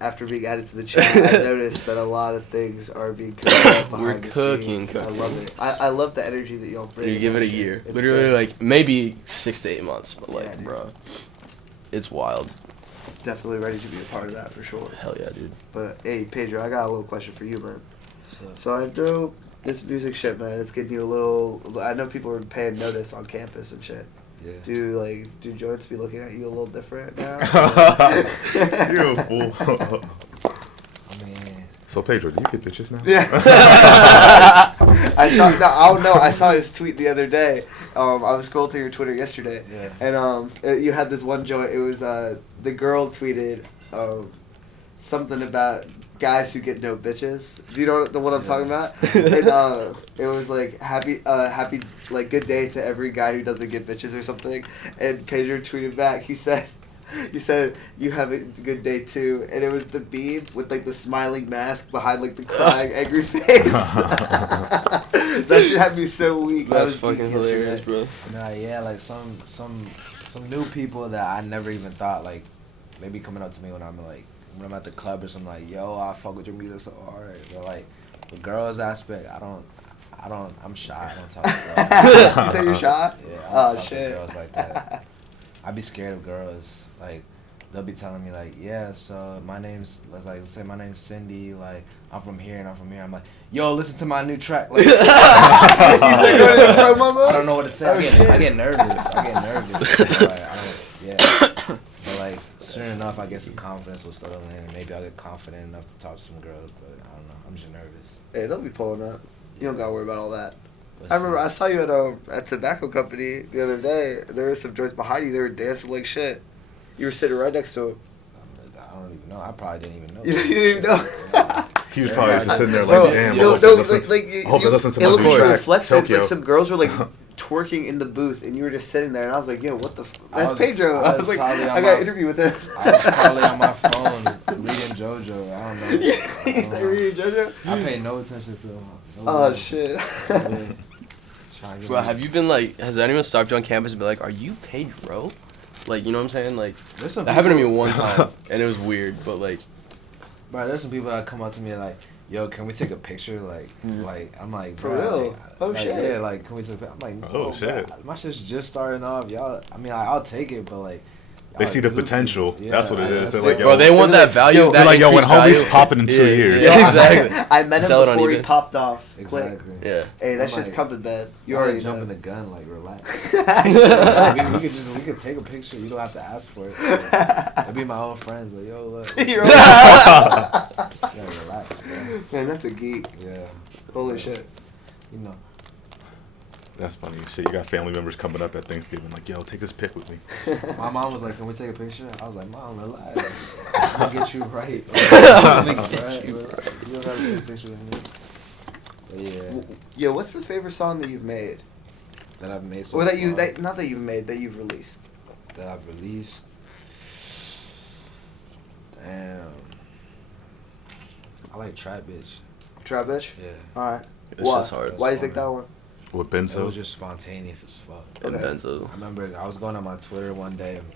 After being added to the chat, I've noticed that a lot of things are being cooked up behind the scenes. I love it. I love the energy that y'all bring. Dude, give it a year. Literally, great. Like, maybe 6 to 8 months. But, like, yeah, bro, it's wild. Definitely ready to be a part of that for sure. Hell yeah, dude. But, hey, PaidDro, I got a little question for you, man. So I know this music shit, man, it's getting you a little... I know people are paying notice on campus and shit. Yeah. Do joints be looking at you a little different now? You're a fool. I mean... So, PaidDro, do you get bitches now? Yeah. I saw his tweet the other day. I was scrolling through your Twitter yesterday, and you had this one joint. It was the girl tweeted something about guys who get no bitches. Do you know what I'm talking about? And it was like happy like good day to every guy who doesn't get bitches or something. And PaidDro tweeted back. He said, you have a good day too. And it was the beam with, like, the smiling mask behind, like, the crying angry face. That shit had me so weak. That's fucking hilarious, bro. Nah, yeah, like some new people that I never even thought, like, maybe coming up to me when I'm at the club or something, like, yo, I fuck with your music so hard. But, like, the girls aspect, I'm shy. I don't talk to girls. You say you're shy? Yeah, I don't talk to girls like that. I be scared of girls. Like, they'll be telling me, like, yeah, so let's say my name's Cindy, like, I'm from here and I'm from here. I'm like, yo, listen to my new track. Like, I don't know what to say. I get nervous. But, like, soon enough, I guess the confidence will settle in, and maybe I'll get confident enough to talk to some girls, but I don't know. I'm just nervous. Hey, they'll be pulling up. You don't gotta worry about all that. I remember I saw you at Tobacco Company the other day. There were some joints behind you. They were dancing like shit. You were sitting right next to him. I don't even know. I probably didn't even know. You didn't even know? He was probably just sitting there like, damn, I hope they listen to my new track, reflected, like, some girls were, like, twerking in the booth, and you were just sitting there, and I was like, yo, what the that's PaidDro. I was like, I got an interview with him. I was probably on my phone reading JoJo. I don't know. You started reading JoJo? I paid no attention to him. Oh, shit. Bro, have you been, like, has anyone stopped you on campus and be like, are you PaidDro? Like, you know what I'm saying? Like, that happened to me one time, and it was weird, but, like... Bro, there's some people that come up to me like, yo, can we take a picture? Like, I'm like, for real? Like, oh, shit. Yeah, like, can we take a picture? I'm like, oh, shit. My shit's just starting off. Y'all, I mean, I'll take it, but, like, They see the potential. Yeah, that's what it is. They're it. like, yo, Bro, they want that value. they're like, yo, when homie's popping in 2 years. Yeah, exactly. I met him Sell it on before he eBay. popped off. Click. Exactly. Yeah. Hey, that I'm shit's like, come to bed. You You already already jumping know. the gun, like relax. Exactly. we could take a picture. You don't have to ask for it. Like, it'd be my own friends. Like, yo, look. You're Yeah, relax, bro. Man, that's a geek. Yeah. Holy shit. You know. That's funny. Shit, you got family members coming up at Thanksgiving, like, yo, take this pic with me. My mom was like, "Can we take a picture?" I was like, "Mom, relax. I'll get you right. I'll get you right. You don't gotta take a picture with me." But yeah, Yeah, what's the favorite song that you've made? that I've made. So Or that you, far, not that you've made, that you've released. that I've released. Damn. I like Trap Bitch. Trap Bitch? Yeah. Alright. It's Why? just hard. Why you pick that one? With It Benzo. was just spontaneous as fuck. And Okay. Benzo. I remember I was going on my Twitter one day and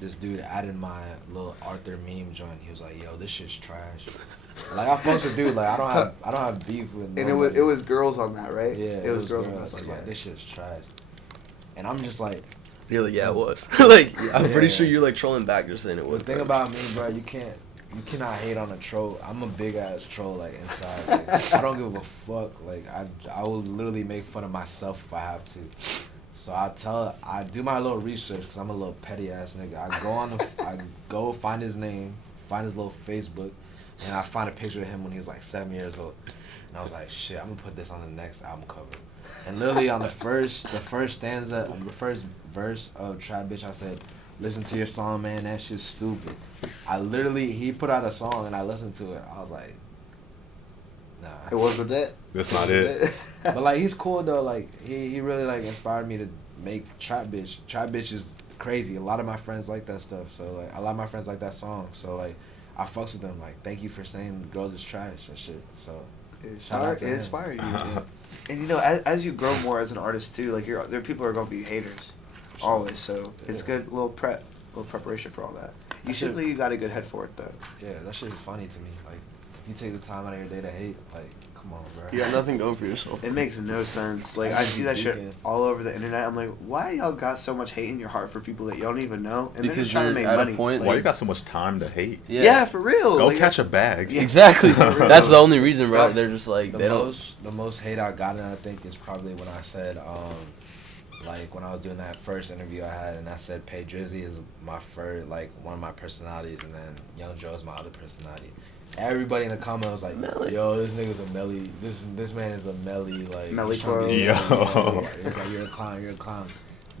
this dude added my little Arthur meme joint. He was like, "Yo, this shit's trash." Like I fucks with dude. Like I don't have beef with. And nobody. it was girls on that, right? Yeah, It was girls on that He song. was Yeah. like, "This shit's trash," and I'm just like, You're like, yeah, it was. Like, I'm Yeah, pretty yeah. sure you're like trolling back, just saying it was. the thing about me, bro, you cannot hate on a troll. I'm a big ass troll, like inside. Like, I don't give a fuck. Like I will literally make fun of myself if I have to. So I do my little research because I'm a little petty ass nigga. I go find his name, find his little Facebook, and I find a picture of him when he was like 7 years old. And I was like, shit, I'm gonna put this on the next album cover. And literally on the first stanza, the first verse of Trap Bitch, I said, "Listen to your song, man. That shit's stupid." He put out a song and I listened to it. I was like, nah. It wasn't it. That's not it. But like he's cool though. Like he really like inspired me to make Trap Bitch. Trap Bitch is crazy. A lot of my friends like that stuff. So like a lot of my friends like that song. So like I fucks with them. Like thank you for saying girls is trash and shit. So shout out to It him. inspired you. Yeah. And you know, as you grow more as an artist too, like there are people who are gonna be haters, always. So it's Yeah. good, little preparation for all that. You I should- simply you got a good head for it though. Yeah, that shit is funny to me. Like if you take the time out of your day to hate, like come on, bro. You got nothing going for yourself. It makes no sense. Like I see that shit all over the internet. I'm like, why y'all got so much hate in your heart for people that y'all don't even know? And they're Because just trying to you're make at a money. point, Why Like, you got so much time to hate? yeah. For real. Go Like, catch a bag. Yeah. Exactly. For real. That's the only reason, bro. Stop. They're just like, they don't. The most hate I got, and I think is probably when I said, like when I was doing that first interview I had, and I said PaidDro is my first, like one of my personalities, and then Young Joe is my other personality. Everybody in the comment was like, Melly. "Yo, this nigga's a melly. This man is a melly. Like, Melly he's trying to be Yo. a melly. It's like you're a clown. You're a clown."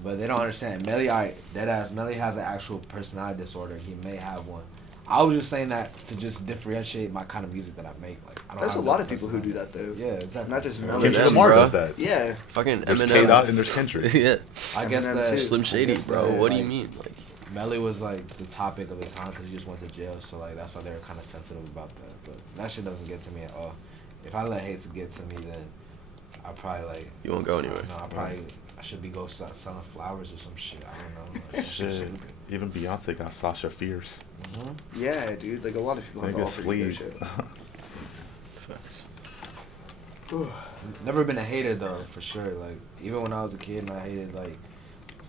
But they don't understand. Melly, deadass. Melly has an actual personality disorder. He may have one. I was just saying that to just differentiate my kind of music that I make. Like, I don't There's a have lot no of people who do that though. Yeah, exactly. Not just So, Melly. Kendrick Eminem, Lamar bro. does that. Yeah. Fucking There's Eminem. K-Dot and there's Kendrick. Yeah. I guess Eminem that too. Slim Shady, I guess bro. that, What do you like, mean? Like, Melly was like the topic of the time because he just went to jail, so like that's why they were kind of sensitive about that. But that shit doesn't get to me at all. If I let hate to get to me, then I probably like. you won't go anywhere. No, I should be selling flowers or some shit. I don't know. Like, Shit. stupid. Even Beyonce got Sasha Fierce. Mhm. Yeah, dude. Like a lot of people have Nigga all pretty good sleep. shit. Never been a hater though, for sure. Like even when I was a kid and I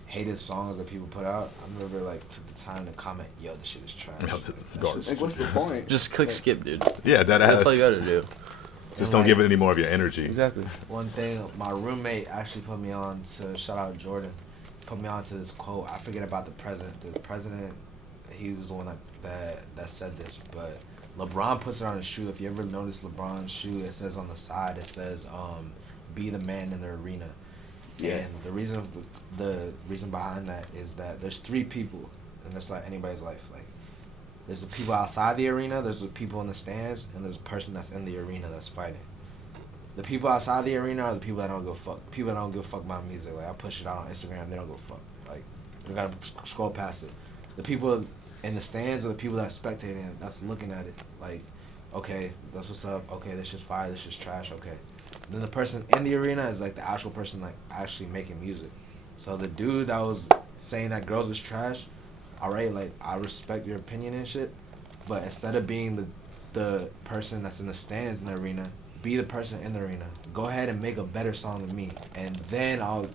hated songs that people put out, I never like took the time to comment, "Yo, this shit is trash." No, That it's shit's garbage. Like, what's the point? Just click Like, skip, dude. Yeah, That's all you gotta do. Just don't give it any more of your energy. Exactly. One thing, my roommate actually put me on to, shout out Jordan, put me on to this quote. I forget about the president. The president, he was the one that said this, but LeBron puts it on his shoe. If you ever notice LeBron's shoe, it says on the side, it says, "Be the man in the arena." Yeah. And the reason behind that is that there's three people, and that's like anybody's life. Like, there's the people outside the arena, there's the people in the stands, and there's a person that's in the arena that's fighting. The people outside the arena are the people that don't give a fuck. People that don't give a fuck about music. Like, I push it out on Instagram, they don't give a fuck. Like, you gotta scroll past it. The people in the stands are the people that's spectating, that's looking at it. Like, okay, that's what's up. Okay, this shit's fire, this shit's trash, okay. Then the person in the arena is like the actual person like actually making music. So the dude that was saying that girls is trash, alright, like I respect your opinion and shit, but instead of being the person that's in the stands in the arena, be the person in the arena. Go ahead and make a better song than me, and then I'll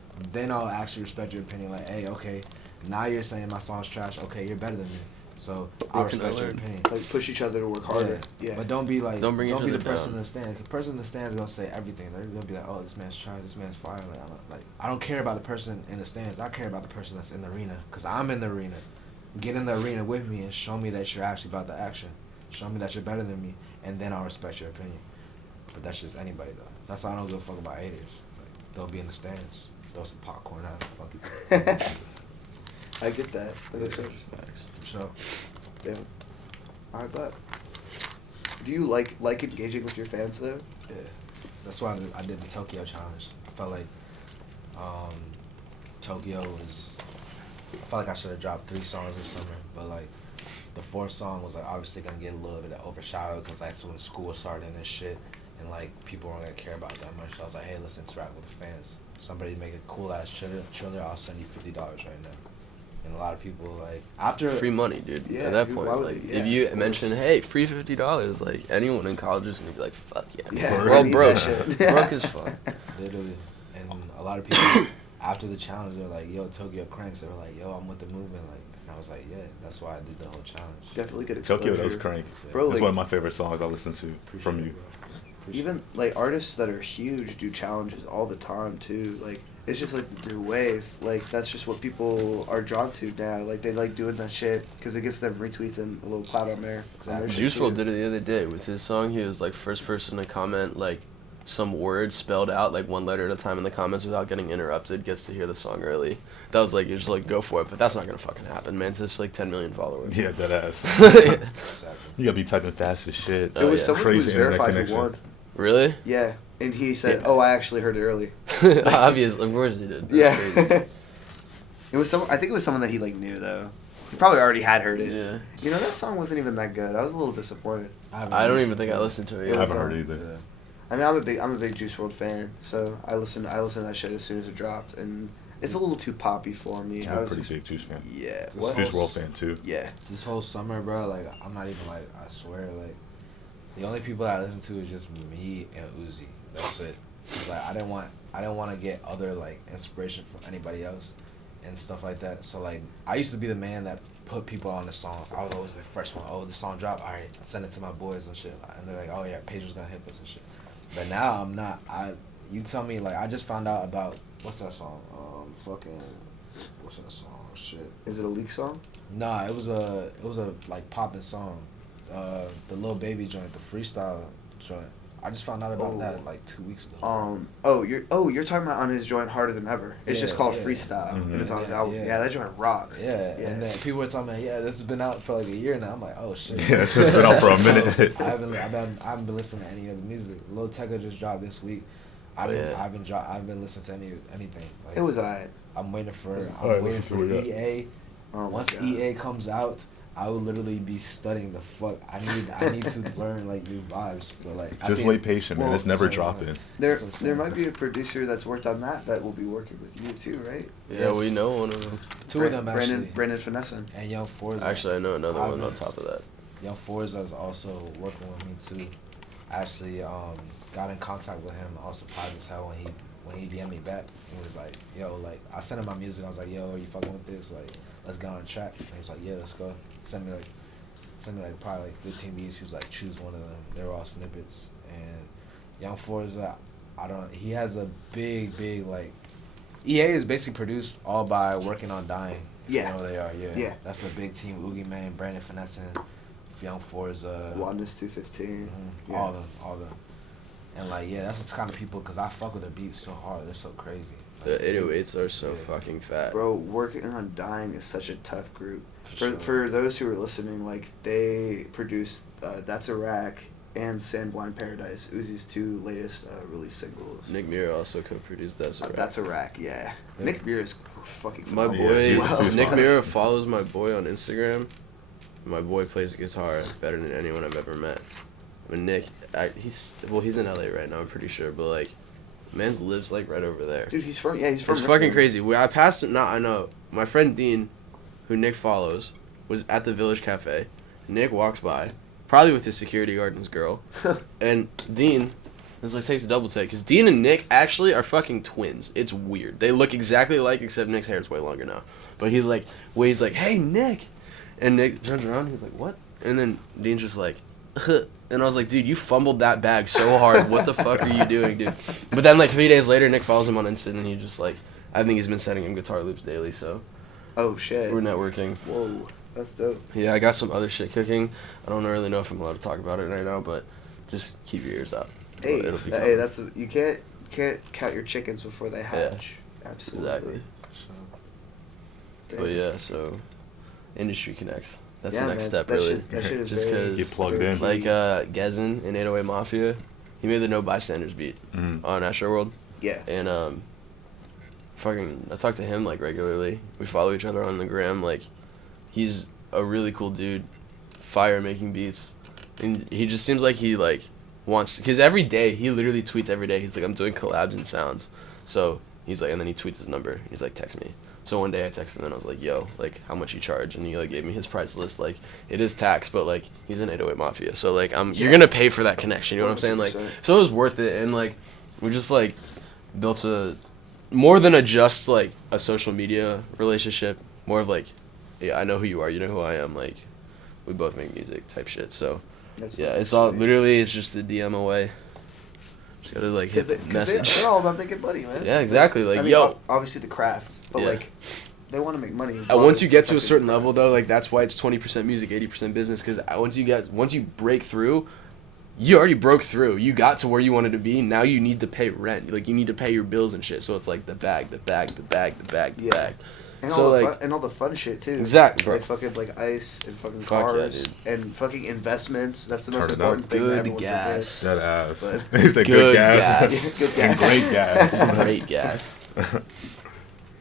actually respect your opinion. Like, hey, okay, Now you're saying my song's trash. Okay, you're better than me. So I What can I respect your learn? opinion. Like push each other to work harder. Yeah. But don't be like, Don't bring each be the other person down. in the stand. The person in the stand is gonna say everything. They're gonna be like, oh, this man's trash, this man's fire. I don't care about the person in the stands. I care about the person that's in the arena. Cause I'm in the arena. Get in the arena with me and show me that you're actually about the action. Show me that you're better than me, and then I'll respect your opinion. But that's just anybody though. That's why I don't give a fuck about haters. Like, they'll be in the stands, throw some popcorn out, fuck it. I get that. That makes sense. So, Yeah. Alright, but do you like engaging with your fans though? yeah, that's why I did the Tokyo challenge. I felt like Tokyo was. I felt like I should have dropped 3 songs this summer, but like the 4th song was like obviously gonna get a little bit overshadowed because that's when school started and shit, and like people weren't gonna care about that much. So I was like, hey, let's interact with the fans. Somebody make a cool ass trailer, I'll send you $50 right now. And a lot of people like after Free money, dude. Yeah, At that dude, point, why would like they- if yeah, you of course. mention, hey, free $50, like anyone in college is gonna be like, fuck yeah. Yeah, We're all I need broke. that shit. Broke as fuck. literally, and a lot of people after the challenge they're like, yo, Tokyo cranks. They were like, yo, I'm with the movement. Like, and I was like, yeah, that's why I did the whole challenge. Definitely good exposure. Tokyo, that was crank. Bro, It's like, one of my favorite songs I listen to from you. even like artists that are huge do challenges all the time too. Like it's just like the new wave. Like that's just what people are drawn to now. Like they like doing that shit because it gets them retweets and a little clout on there. Exactly. Juice WRLD did it the other day with his song. He was like first person to comment like some words spelled out like one letter at a time in the comments without getting interrupted. Gets to hear the song early. That was like, you're just like, go for it, but that's not gonna fucking happen, man. It's just like 10 million followers. Yeah, that ass. Exactly. You gotta be typing fast as shit. Oh, It was yeah. someone who was Crazy internet verified who connection. won. Really? Yeah, and he said, Yeah. "Oh, I actually heard it early." Obviously, of course he did. That's Yeah. crazy. It was some. I think it was someone that he like knew though. He probably already had heard it. Yeah. You know that song wasn't even that good. I was a little disappointed. I don't even think I listened to it. It I Yet. haven't was, heard it yeah. either. I mean, I'm a big Juice WRLD fan, so I listened to that shit as soon as it dropped, and it's a little too poppy for me. I'm a pretty big Juice fan. Yeah. What? Juice WRLD fan too. Yeah. This whole summer, bro, like I'm not even like, I swear, like the only people I listen to is just me and Uzi. That's it. Cause like I didn't want to get other like inspiration from anybody else and stuff like that. So like I used to be the man that put people on the songs. I was always the first one. Oh, the song dropped. All right, I send it to my boys and shit. And they're like, oh yeah, PaidDro's gonna hit this and shit. But now I'm not. You tell me, like I just found out about what's that song? What's that song? Shit. Is it a leak song? Nah, it was a like poppin' song. The Lil Baby joint, the freestyle joint. I just found out about that like 2 weeks ago. You're talking about on his joint Harder Than Ever. It's just Yeah, called yeah. Freestyle, Mhm. and it's on his Yeah, album. yeah. Yeah, that joint rocks. Yeah, and then people were telling me, yeah, this has been out for like a year now. I'm like, oh shit. Yeah, it's been out for a minute. I haven't been listening to any other music. Lil Tecca just dropped this week. I haven't been listening to anything. Like, It was alright. I'm waiting for Alright, listen to it, EA. Oh my Once God. EA comes out, I will literally be studying the fuck. I need to learn like new vibes, but like I Just think- wait patient, man. well, It's never so, dropping. There, So there sad. might be a producer that's worked on that will be working with you too, right? Yeah, we know one of them. Two of them actually. Brandon Finessin. And Young Forza. Actually, I know another one I've on been- top of that. Young Forza is also working with me too. Actually, got in contact with him. I was surprised as hell when he DM'd me back. He was like, "Yo, like I sent him my music. I was like, "Yo, are you fucking with this? Like, let's get on a track." And he was like, "Yeah, let's go." Send me like probably like 15 beats. He was like, "Choose one of them." They were all snippets. And Young Forza, he has a big like. EA is basically produced all by Working on Dying. Yeah. You know who they are, yeah. Yeah. That's a big team. Oogie Man, Brandon Finessin, Young Forza. Wandness 215. Mhm. Yeah. All of them. And like, yeah, that's the kind of people, because I fuck with their beats so hard. They're so crazy. The Like, 808s are so yeah. fucking fat. Bro, Working on Dying is such a tough group. For sure. For those who are listening, like they produced That's a Rack and Sandblind Paradise, Uzi's 2 latest release singles. Nick Mira also co-produced that. That's a Rack, yeah. Yeah. Nick Muir is fucking My phenomenal boy, as he's well. a Nick fun. Mira follows my boy on Instagram. My boy plays guitar better than anyone I've ever met. I mean, Nick, he's in LA right now, I'm pretty sure, but like, man's lives like right over there. Dude, he's from It's Richmond. fucking crazy. I passed it. I know. My friend Dean, who Nick follows, was at the Village Cafe. Nick walks by, probably with his security guard and his girl, and Dean It's like takes a double take. Because Dean and Nick actually are fucking twins. It's weird. They look exactly alike, except Nick's hair is way longer now. But he's like, hey, Nick. And Nick turns around, he's like, what? And then Dean's just like, and I was like, dude, you fumbled that bag so hard. What the fuck are you doing, dude? But then, like, 3 days later, Nick follows him on Insta, and he just, like, I think he's been sending him guitar loops daily, so. Oh, shit. We're networking. Whoa, that's dope. Yeah, I got some other shit cooking. I don't really know if I'm allowed to talk about it right now, but just keep your ears out. Hey, It'll be hey, that's you can't count your chickens before they hatch. Yeah, absolutely. exactly. But yeah, so industry connects. That's the next man, step, that really. That shit is Just very, 'cause Get plugged very in. key. Like Gezin in 808 Mafia, he made the No Bystanders beat on Astro World, yeah. and I talk to him like regularly. We follow each other on the gram. Like, he's a really cool dude, fire making beats, and he just seems like he like wants, because every day he literally tweets every day. He's like, I'm doing collabs and sounds, so he's like, and then he tweets his number. He's like, text me. So one day I texted him and I was like, yo, like, how much you charge? And he like gave me his price list. Like, it is tax, but like, he's in 808 Mafia, so like, you're gonna pay for that connection. You know what I'm saying? Like, 100%. so it was worth it, and like, we just like built a more than just like a social media relationship. More of like, yeah, I know who you are, you know who I am. Like, we both make music type shit. So That's yeah, fucking it's all sweet. literally it's just a DM away. Just gotta like hit the message. They're all about making money, man. Yeah, exactly. Like, I mean, yo, obviously the craft, but Yeah. like, they want to make money. and once you get to a certain level, though, like that's why it's 20% music, 80% business. Because once you break through, you already broke through. You got to where you wanted to be. Now you need to pay rent. Like, you need to pay your bills and shit. So it's like the bag. Yeah. And So, all the like- fun, and all the fun shit too. Exactly, bro. Like fucking like ice and fucking Fuck yeah, cars dude. and fucking investments. That's the most Turn it important up. thing. that Good everyone gas. That ass. But- He said Good good gas. gas. Good And gas. great gas. Great gas.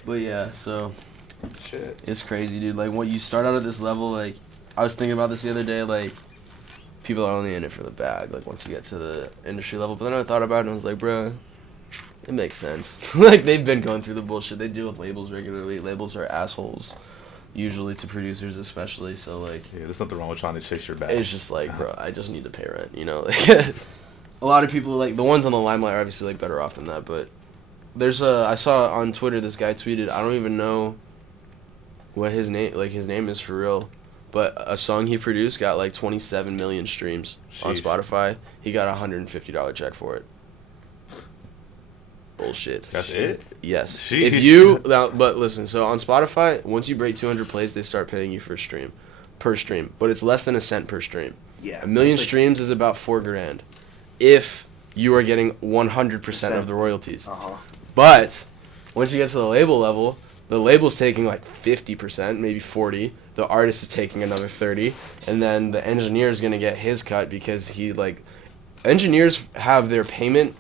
But yeah, so forgets. Shit. it's crazy, dude. Like, when you start out at this level, like, I was thinking about this the other day, like, people are only in it for the bag, like, once you get to the industry level. But then I thought about it and I was like, bruh, it makes sense. Like, they've been going through the bullshit. They deal with labels regularly. Labels are assholes, usually to producers especially. So, like, Yeah, there's nothing wrong with trying to chase your bag. it's just like, bro, I just need to pay rent, you know? Like, a lot of people, like, the ones on the limelight are obviously, like, better off than that. But there's I saw on Twitter, this guy tweeted, I don't even know what his name is for real, but a song he produced got like 27 million streams on Sheesh. Spotify. He got a $150 check for it. Bullshit. That's it? Yes. Sheesh. If you now, but listen, so on Spotify, once you break 200 plays, they start paying you per stream, but it's less than a cent per stream. Yeah. A million It's like- streams is about $4,000, if you are getting 100% of the royalties. Uh-huh. But once you get to the label level, the label's taking like 50%, maybe 40. The artist is taking another 30, and then the engineer is gonna get his cut because engineers have their payment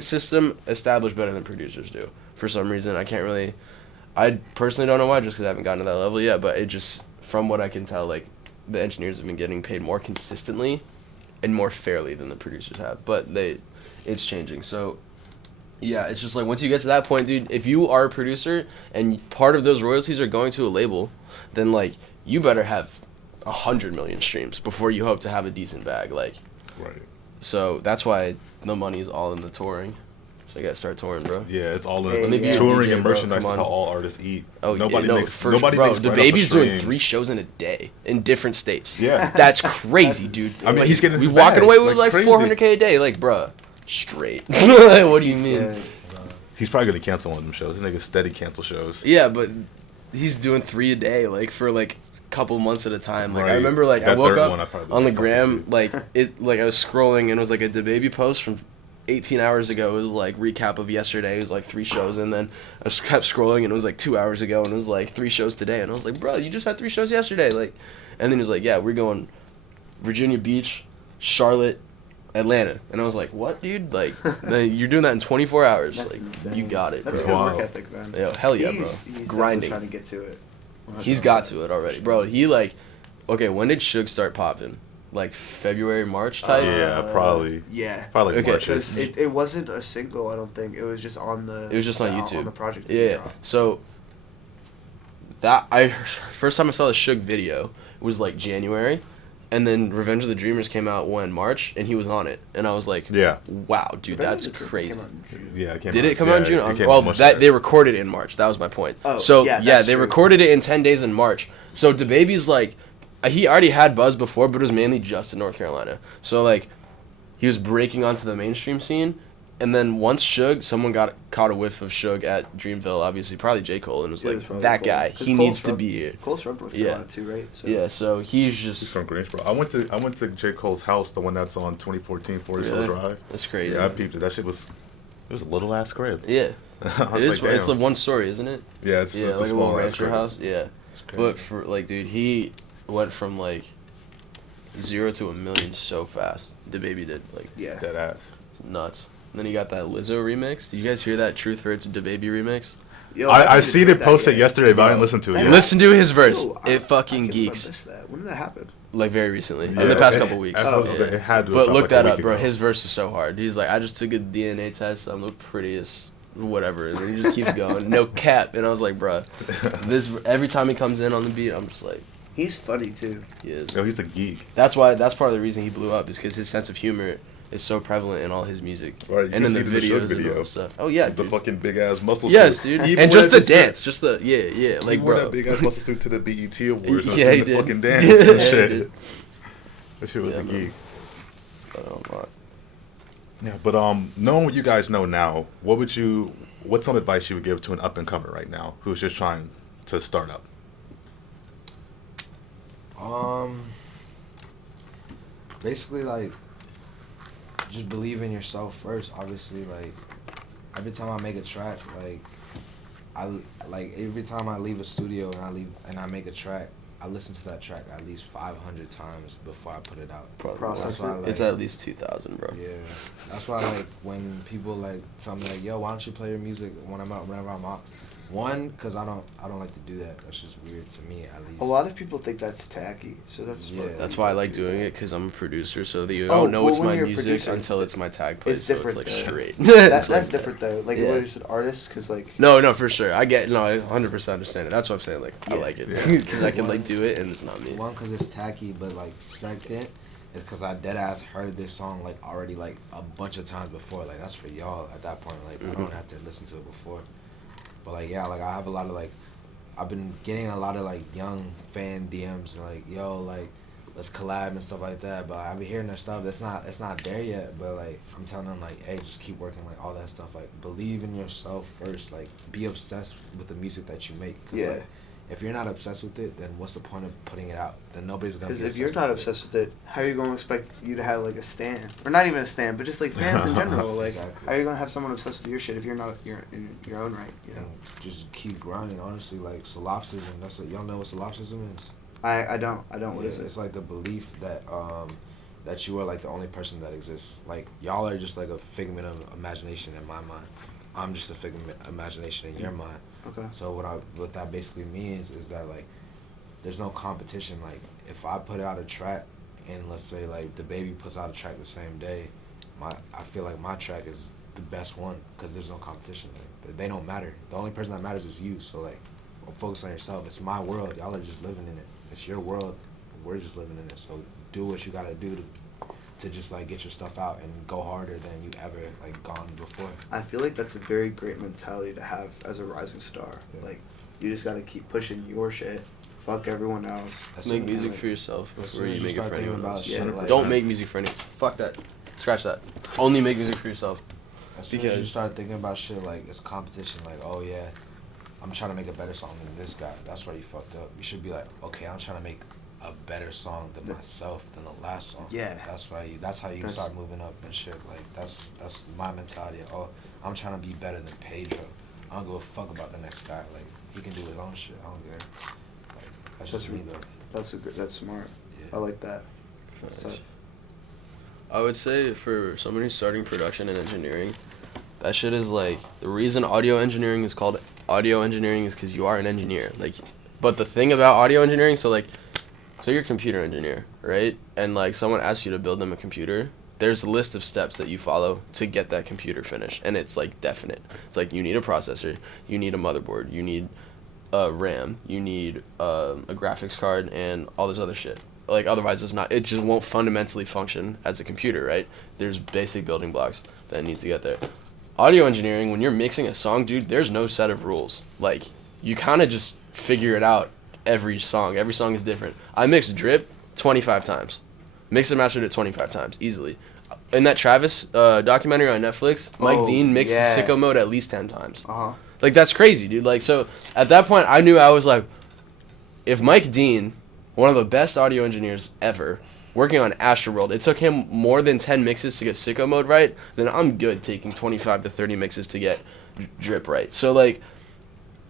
system established better than producers do for some reason. I personally don't know why, just because I haven't gotten to that level yet. But it just, from what I can tell, like, the engineers have been getting paid more consistently and more fairly than the producers have. But it's changing. So yeah, it's just like, once you get to that point, dude, if you are a producer and part of those royalties are going to a label, then, like, you better have 100 million streams before you hope to have a decent bag. Like, Right. so that's why the money is all in the touring. So you gotta start touring, bro. Yeah, it's all Hey, in yeah. touring DJ, and bro, merchandise come is on. how all artists eat. Oh, nobody yeah, no, makes for, nobody bro, makes the bread off of baby's doing streams. 3 shows in a day in different states. Yeah. That's crazy, That's dude. insane. I mean, he's getting we his walking bag, away with like crazy. 400K a day, like, bruh, straight. Like, what do you mean? Yeah. He's probably gonna cancel one of them shows. This nigga steady cancel shows. Yeah, but he's doing 3 a day, like, for like a couple months at a time. Like, I Right. remember, like, I That woke third up one I probably on the fucking gram, too. like, I was scrolling and it was like a DaBaby post from 18 hours ago. It was like recap of yesterday. It was like 3 shows, and then I just kept scrolling and it was like 2 hours ago and it was like 3 shows today, and I was like, bro, you just had 3 shows yesterday, like. And then he was like, yeah, we're going Virginia Beach, Charlotte, Atlanta, and I was like, what, dude? Like, you're doing that in 24 hours. That's like, insane. you got it, That's bro. a good Wow. work ethic, man. Yeah, hell yeah, bro. He's definitely Grinding. trying to get to it. He's got to it already, bro. He, like, okay, when did Suge start popping? Like February, March type? Yeah, probably. Yeah. Probably Okay. Marches. Because it wasn't a single, I don't think. It was just on the. It was just on YouTube. On the project. Yeah. So first time I saw the Suge video was like January, And then Revenge of the Dreamers came out March, and he was on it, and I was like, Yeah. wow, dude, Revenge that's of the Dreamers crazy. came out in June. Yeah, it came Did out. it come out in June? It came Well, much that later. they recorded it in March. That was my point. Oh, so yeah, yeah, that's they true. recorded it in 10 days in March. So DaBaby's like, he already had buzz before, but it was mainly just in North Carolina. So like, he was breaking onto the mainstream scene, and then once someone caught a whiff of Suge at Dreamville, obviously probably J. Cole, and was Yeah, it like, was probably that Cole. guy, 'Cause he Cole's needs to from- be here. Cole's from North Yeah. Carolina too, right? So. Yeah, so he's He's just from Greensboro. I went to J. Cole's house, the one that's on 2014 Forest Hill Really? Drive. that's crazy. Yeah, I peeped it. That shit was, it was a little ass crib. Yeah. I was It is. like, It's damn. like one story, isn't it? Yeah, it's Yeah, a like a small little ass rancher crib. house. Yeah, It's crazy. but for like, dude, he went from like 0 to 1 million so fast. DaBaby did like Yeah. Dead ass. nuts. And then he got that Lizzo remix. Did you guys hear that Truth Hurts DaBaby remix? Yo, I haven't seen heard it that posted yet. yesterday, but I didn't Yo. listen to it Hey, yet. Listen to his verse. Yo, It fucking I can't believe I geeks. missed that. When did that happen? Like very recently, Yeah, in the past it- couple weeks. I- Oh, it yeah. had to have But dropped look like a that week up, bro. ago. His verse is so hard. He's like, I just took a DNA test. I'm the prettiest, whatever. And then he just keeps going, no cap. And I was like, bro, this every time he comes in on the beat, I'm just like, He's funny too. he is. Yo, he's a geek. That's part of the reason he blew up, is because his sense of humor is so prevalent in all his music. Right, you and can in see the it in the Suge videos and video. all that stuff. Oh yeah, The dude. fucking big ass muscle Yes, suit. dude. Even And when just the it's dance, just the yeah, like He wore bro. that big ass muscle suit to the BET Awards. And Yeah, he the did. fucking dance and Yeah, shit. dude. That shit was Yeah, a man. geek. Oh, fuck. Yeah, but knowing what you guys know now, what's some advice you would give to an up and comer right now who's just trying to start up? Basically, like, just believe in yourself first. Obviously, like, every time I make a track, every time I leave a studio and I make a track, I listen to that track at least 500 times before I put it out. Process That's why, it. like, It's at least 2,000, bro. yeah, that's why, like, when people like tell me like, "Yo, why don't you play your music whenever I'm out?" One, cause I don't like to do that. That's just weird to me, at least. A lot of people think that's tacky, so that's Yeah. That's why I like doing it, because I'm a producer, so that you Oh, don't know well, it's when my you're a music producer, until it's it's my tag place. it's so different, it's though. like straight. That's It's like different though. Like Yeah. what is it, artists? Because like No, for sure. I 100% understand it. That's what I'm saying. Like, I Yeah. like it. Yeah. Because I can, like, do it, and it's not me. One, cause it's tacky, but like second, is cause I dead ass heard this song like already like a bunch of times before. Like that's for y'all at that point. Like I don't have to listen to it before. But like yeah, like I have a lot of like, I've been getting a lot of like young fan DMs like, yo, like let's collab and stuff like that. But I've been hearing their stuff. It's not there yet. But like I'm telling them like, hey, just keep working, like all that stuff. Like believe in yourself first. Like be obsessed with the music that you make. 'Cause, Yeah. like, if you're not obsessed with it, then what's the point of putting it out? Then nobody's gonna. because be if you're not obsessed with it, how are you going to expect you to have like a stan, or not even a stan, but just like fans in general? Like Exactly. how are you going to have someone obsessed with your shit if you're not in your own right? You know. And just keep grinding. Honestly, like solipsism. That's what y'all know. What solipsism is? I don't. What is Yeah, it? It's like the belief that that you are like the only person that exists. Like y'all are just like a figment of imagination in my mind. I'm just a figment of imagination in your mind. Okay. So what that basically means is that like there's no competition. Like if I put out a track and let's say like DaBaby puts out a track the same day, I feel like my track is the best one because there's no competition. Like they don't matter. The only person that matters is you. So like focus on yourself. It's my world. Y'all are just living in it. It's your world. We're just living in it. So do what you gotta do to just like get your stuff out and go harder than you ever like gone before. I feel like that's a very great mentality to have as a rising star. Yeah. Like you just got to keep pushing your shit. Fuck everyone else. As Make soon- music like- for yourself as before soon you as you make it start for thinking anyone about else. shit Yeah. like Don't that, make music for anyone. Fuck that. Scratch that. Only make music for yourself. As soon as you because- start thinking about shit like it's competition, like, oh yeah, I'm trying to make a better song than this guy. That's where you fucked up. You should be like, okay, I'm trying to make a better song than myself than the last song. Yeah. That's how you That's- start moving up and shit. Like that's my mentality. Oh, I'm trying to be better than PaidDro. I don't give a fuck about the next guy. Like he can do his own shit. I don't care. Like that's just me though. That's smart. Yeah. I like that. That's tough. I would say for someone who's starting production and engineering, that shit is like, the reason audio engineering is called audio engineering is because you are an engineer. Like, but the thing about audio engineering, so you're a computer engineer, right? And like someone asks you to build them a computer, there's a list of steps that you follow to get that computer finished, and it's like definite. It's like you need a processor, you need a motherboard, you need a RAM, you need a graphics card, and all this other shit. like otherwise it's not. It just won't fundamentally function as a computer, right? There's basic building blocks that need to get there. Audio engineering, when you're mixing a song, dude, there's no set of rules. Like, you kind of just figure it out every song. Every song is different. I mixed Drip 25 times. Mixed and mastered it 25 times, easily. In that Travis documentary on Netflix, Mike Dean mixed Sicko Mode at least 10 times. Like, that's crazy, dude. Like, so, at that point, I knew I was like, if Mike Dean, one of the best audio engineers ever, working on Astroworld, it took him more than 10 mixes to get Sicko Mode right, then I'm good taking 25 to 30 mixes to get Drip right. So, like,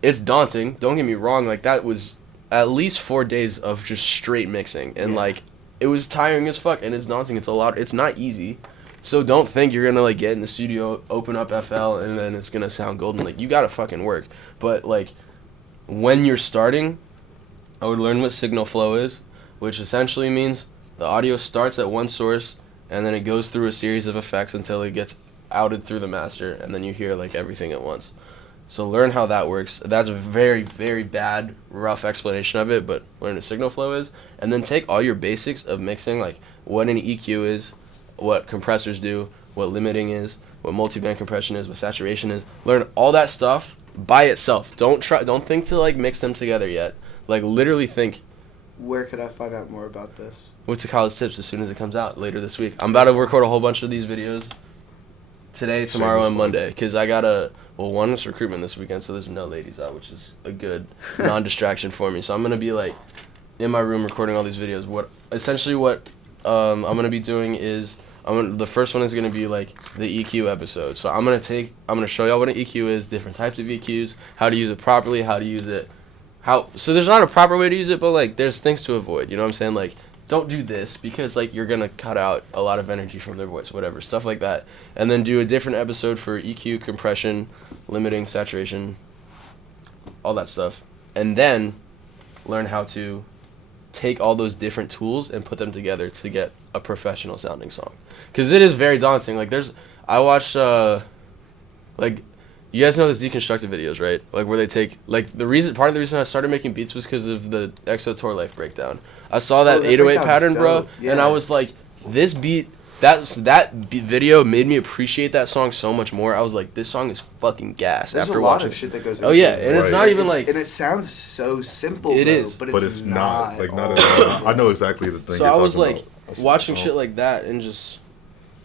it's daunting. Don't get me wrong. Like, that was at least 4 days of just straight mixing. And, like, it was tiring as fuck, and it's daunting. It's a lot. It's not easy. So don't think you're going to, like, get in the studio, open up FL, and then it's going to sound golden. Like, you got to fucking work. But, like, when you're starting, I would learn what signal flow is, which essentially means the audio starts at one source, and then it goes through a series of effects until it gets outed through the master, and then you hear, like, everything at once. So learn how that works. That's a very, very bad, rough explanation of it, but learn what signal flow is, and then take all your basics of mixing, like what an EQ is, what compressors do, what limiting is, what multiband compression is, what saturation is. Learn all that stuff by itself. Don't think to, like, mix them together yet. Like, literally think, where could I find out more about this? With Tecala's Tips as soon as it comes out later this week. I'm about to record a whole bunch of these videos today, tomorrow, and Monday. Because I got one is recruitment this weekend, so there's no ladies out, which is a good non-distraction for me. So I'm going to be, like, in my room recording all these videos. What I'm going to be doing is, the first one is going to be, like, the EQ episode. So I'm going to show y'all what an EQ is, different types of EQs, how to use it properly, how to use it. So there's not a proper way to use it, but, like, there's things to avoid, you know what I'm saying? Like, don't do this because, like, you're going to cut out a lot of energy from their voice, whatever, stuff like that. And then do a different episode for EQ, compression, limiting, saturation, all that stuff. And then learn how to take all those different tools and put them together to get a professional sounding song. Because it is very daunting. Like, I watched, like, you guys know the deconstructed videos, right? Like, where they take, like, part of the reason I started making beats was because of the EXO Tour Life breakdown. I saw that 808 pattern, bro, and I was like, this beat, that video made me appreciate that song so much more. I was like, this song is fucking gas. There's after a lot watching of shit that goes into it. Oh, yeah, and it's not even like... And it sounds so simple, it is, but it's not. Like, not at all. I know exactly the thing so you're I was, talking like, about. watching shit like that and just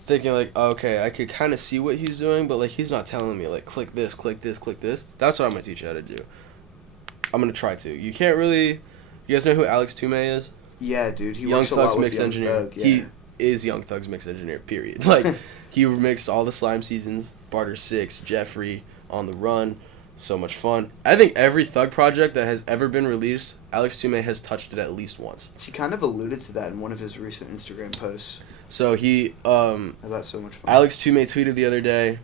thinking, like, oh, okay, I could kind of see what he's doing, but, like, he's not telling me, like, click this, click this, click this. That's what I'm going to teach you how to do. I'm going to try to. You can't really... You guys know who Alex Toomey is? Yeah, dude. He Young works a Thug's lot with mix Young engineer. Thug, yeah. He is Young Thug's mix engineer, period. Like, he mixed all the Slime seasons, Barter 6, Jeffrey, On the Run. So much fun. I think every Thug project that has ever been released, Alex Toomey has touched it at least once. She kind of alluded to that in one of his recent Instagram posts. So he, that's so much fun. Alex Toomey tweeted the other day,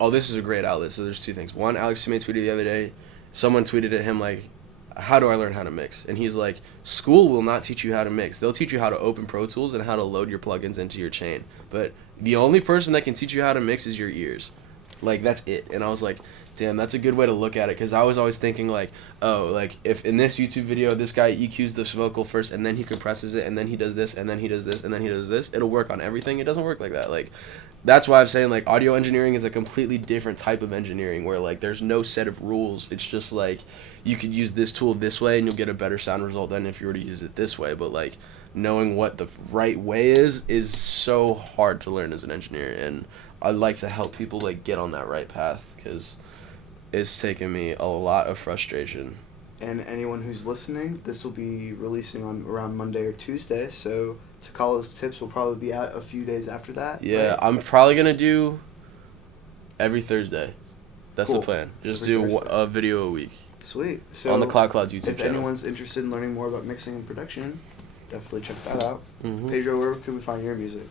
oh, this is a great outlet, so there's two things. One, Alex Toomey tweeted the other day, someone tweeted at him, like, how do I learn how to mix? And he's like, school will not teach you how to mix. They'll teach you how to open Pro Tools and how to load your plugins into your chain. But the only person that can teach you how to mix is your ears. Like, that's it. And I was like, damn, that's a good way to look at it. Because I was always thinking, like, oh, like, if in this YouTube video, this guy EQs this vocal first, and then he compresses it, and then he does this, and then he does this, and then he does this, it'll work on everything. It doesn't work like that. Like, that's why I'm saying, like, audio engineering is a completely different type of engineering where, like, there's no set of rules. It's just, like, you could use this tool this way and you'll get a better sound result than if you were to use it this way. But, like, knowing what the right way is so hard to learn as an engineer. And I like to help people, like, get on that right path because it's taken me a lot of frustration. And anyone who's listening, this will be releasing on around Monday or Tuesday, so Tecala's Tips will probably be out a few days after that. Yeah, right? I'm probably going to do every Thursday. That's Cool. the plan. Just Every do Thursday. a video a week. Sweet. So on the Cloud Clouds YouTube if channel. anyone's interested in learning more about mixing and production, definitely check that out. Mm-hmm. PaidDro, where can we find your music? You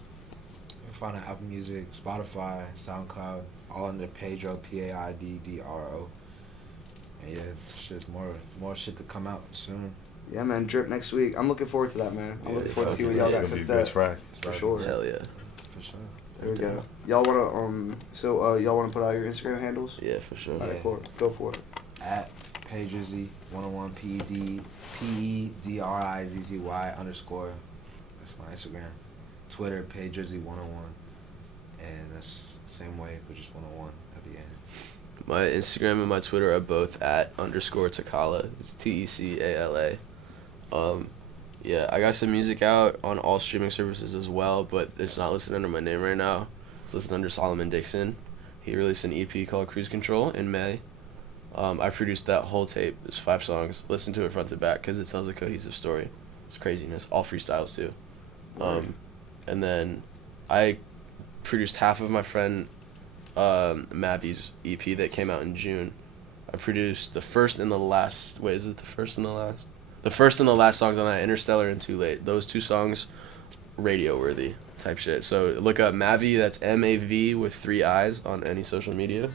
can find it on Apple Music, Spotify, SoundCloud, all under PaidDro, PaidDro. And yeah, shit's more shit to come out soon. Yeah, man, Drip next week. I'm looking forward to that, man. I'm looking forward to see what y'all got cooked up. For sure. Hell yeah. For sure. There we go. Y'all wanna y'all wanna put out your Instagram handles? Yeah, for sure. Alright, cool. Go for it. At PaidDrizzy 101 PEDRIZZY _. That's my Instagram. Twitter, PaidDro101. And that's the same way, but just 101 at the end. My Instagram and my Twitter are both at _Tecala. It's TECALA. Yeah, I got some music out on all streaming services as well, but it's not listed under my name right now. It's listed under Solomon Dixon. He released an EP called Cruise Control in May. I produced that whole tape. It's 5 songs. Listen to it front to back because it tells a cohesive story. It's craziness. All freestyles too. And then I produced half of my friend Mavi's EP that came out in June. I produced the first and the last. Wait, is it the first and the last? The first and the last songs on that, Interstellar and Too Late. Those 2 songs, radio worthy type shit. So look up Mavi. That's MAV with 3 I's on any social media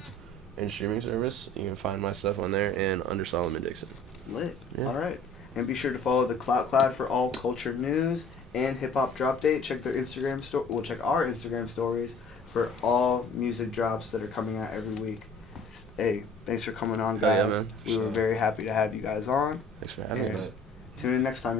and streaming service. You can find my stuff on there and under Solomon Dixon. Lit. Yeah. All right. And be sure to follow the Clout Cloud for all culture news and hip hop drop date. Check their Instagram story. We'll check our Instagram stories for all music drops that are coming out every week. Hey, thanks for coming on, guys. Yeah, man. We were very happy to have you guys on. Thanks for having me. Tune in next time.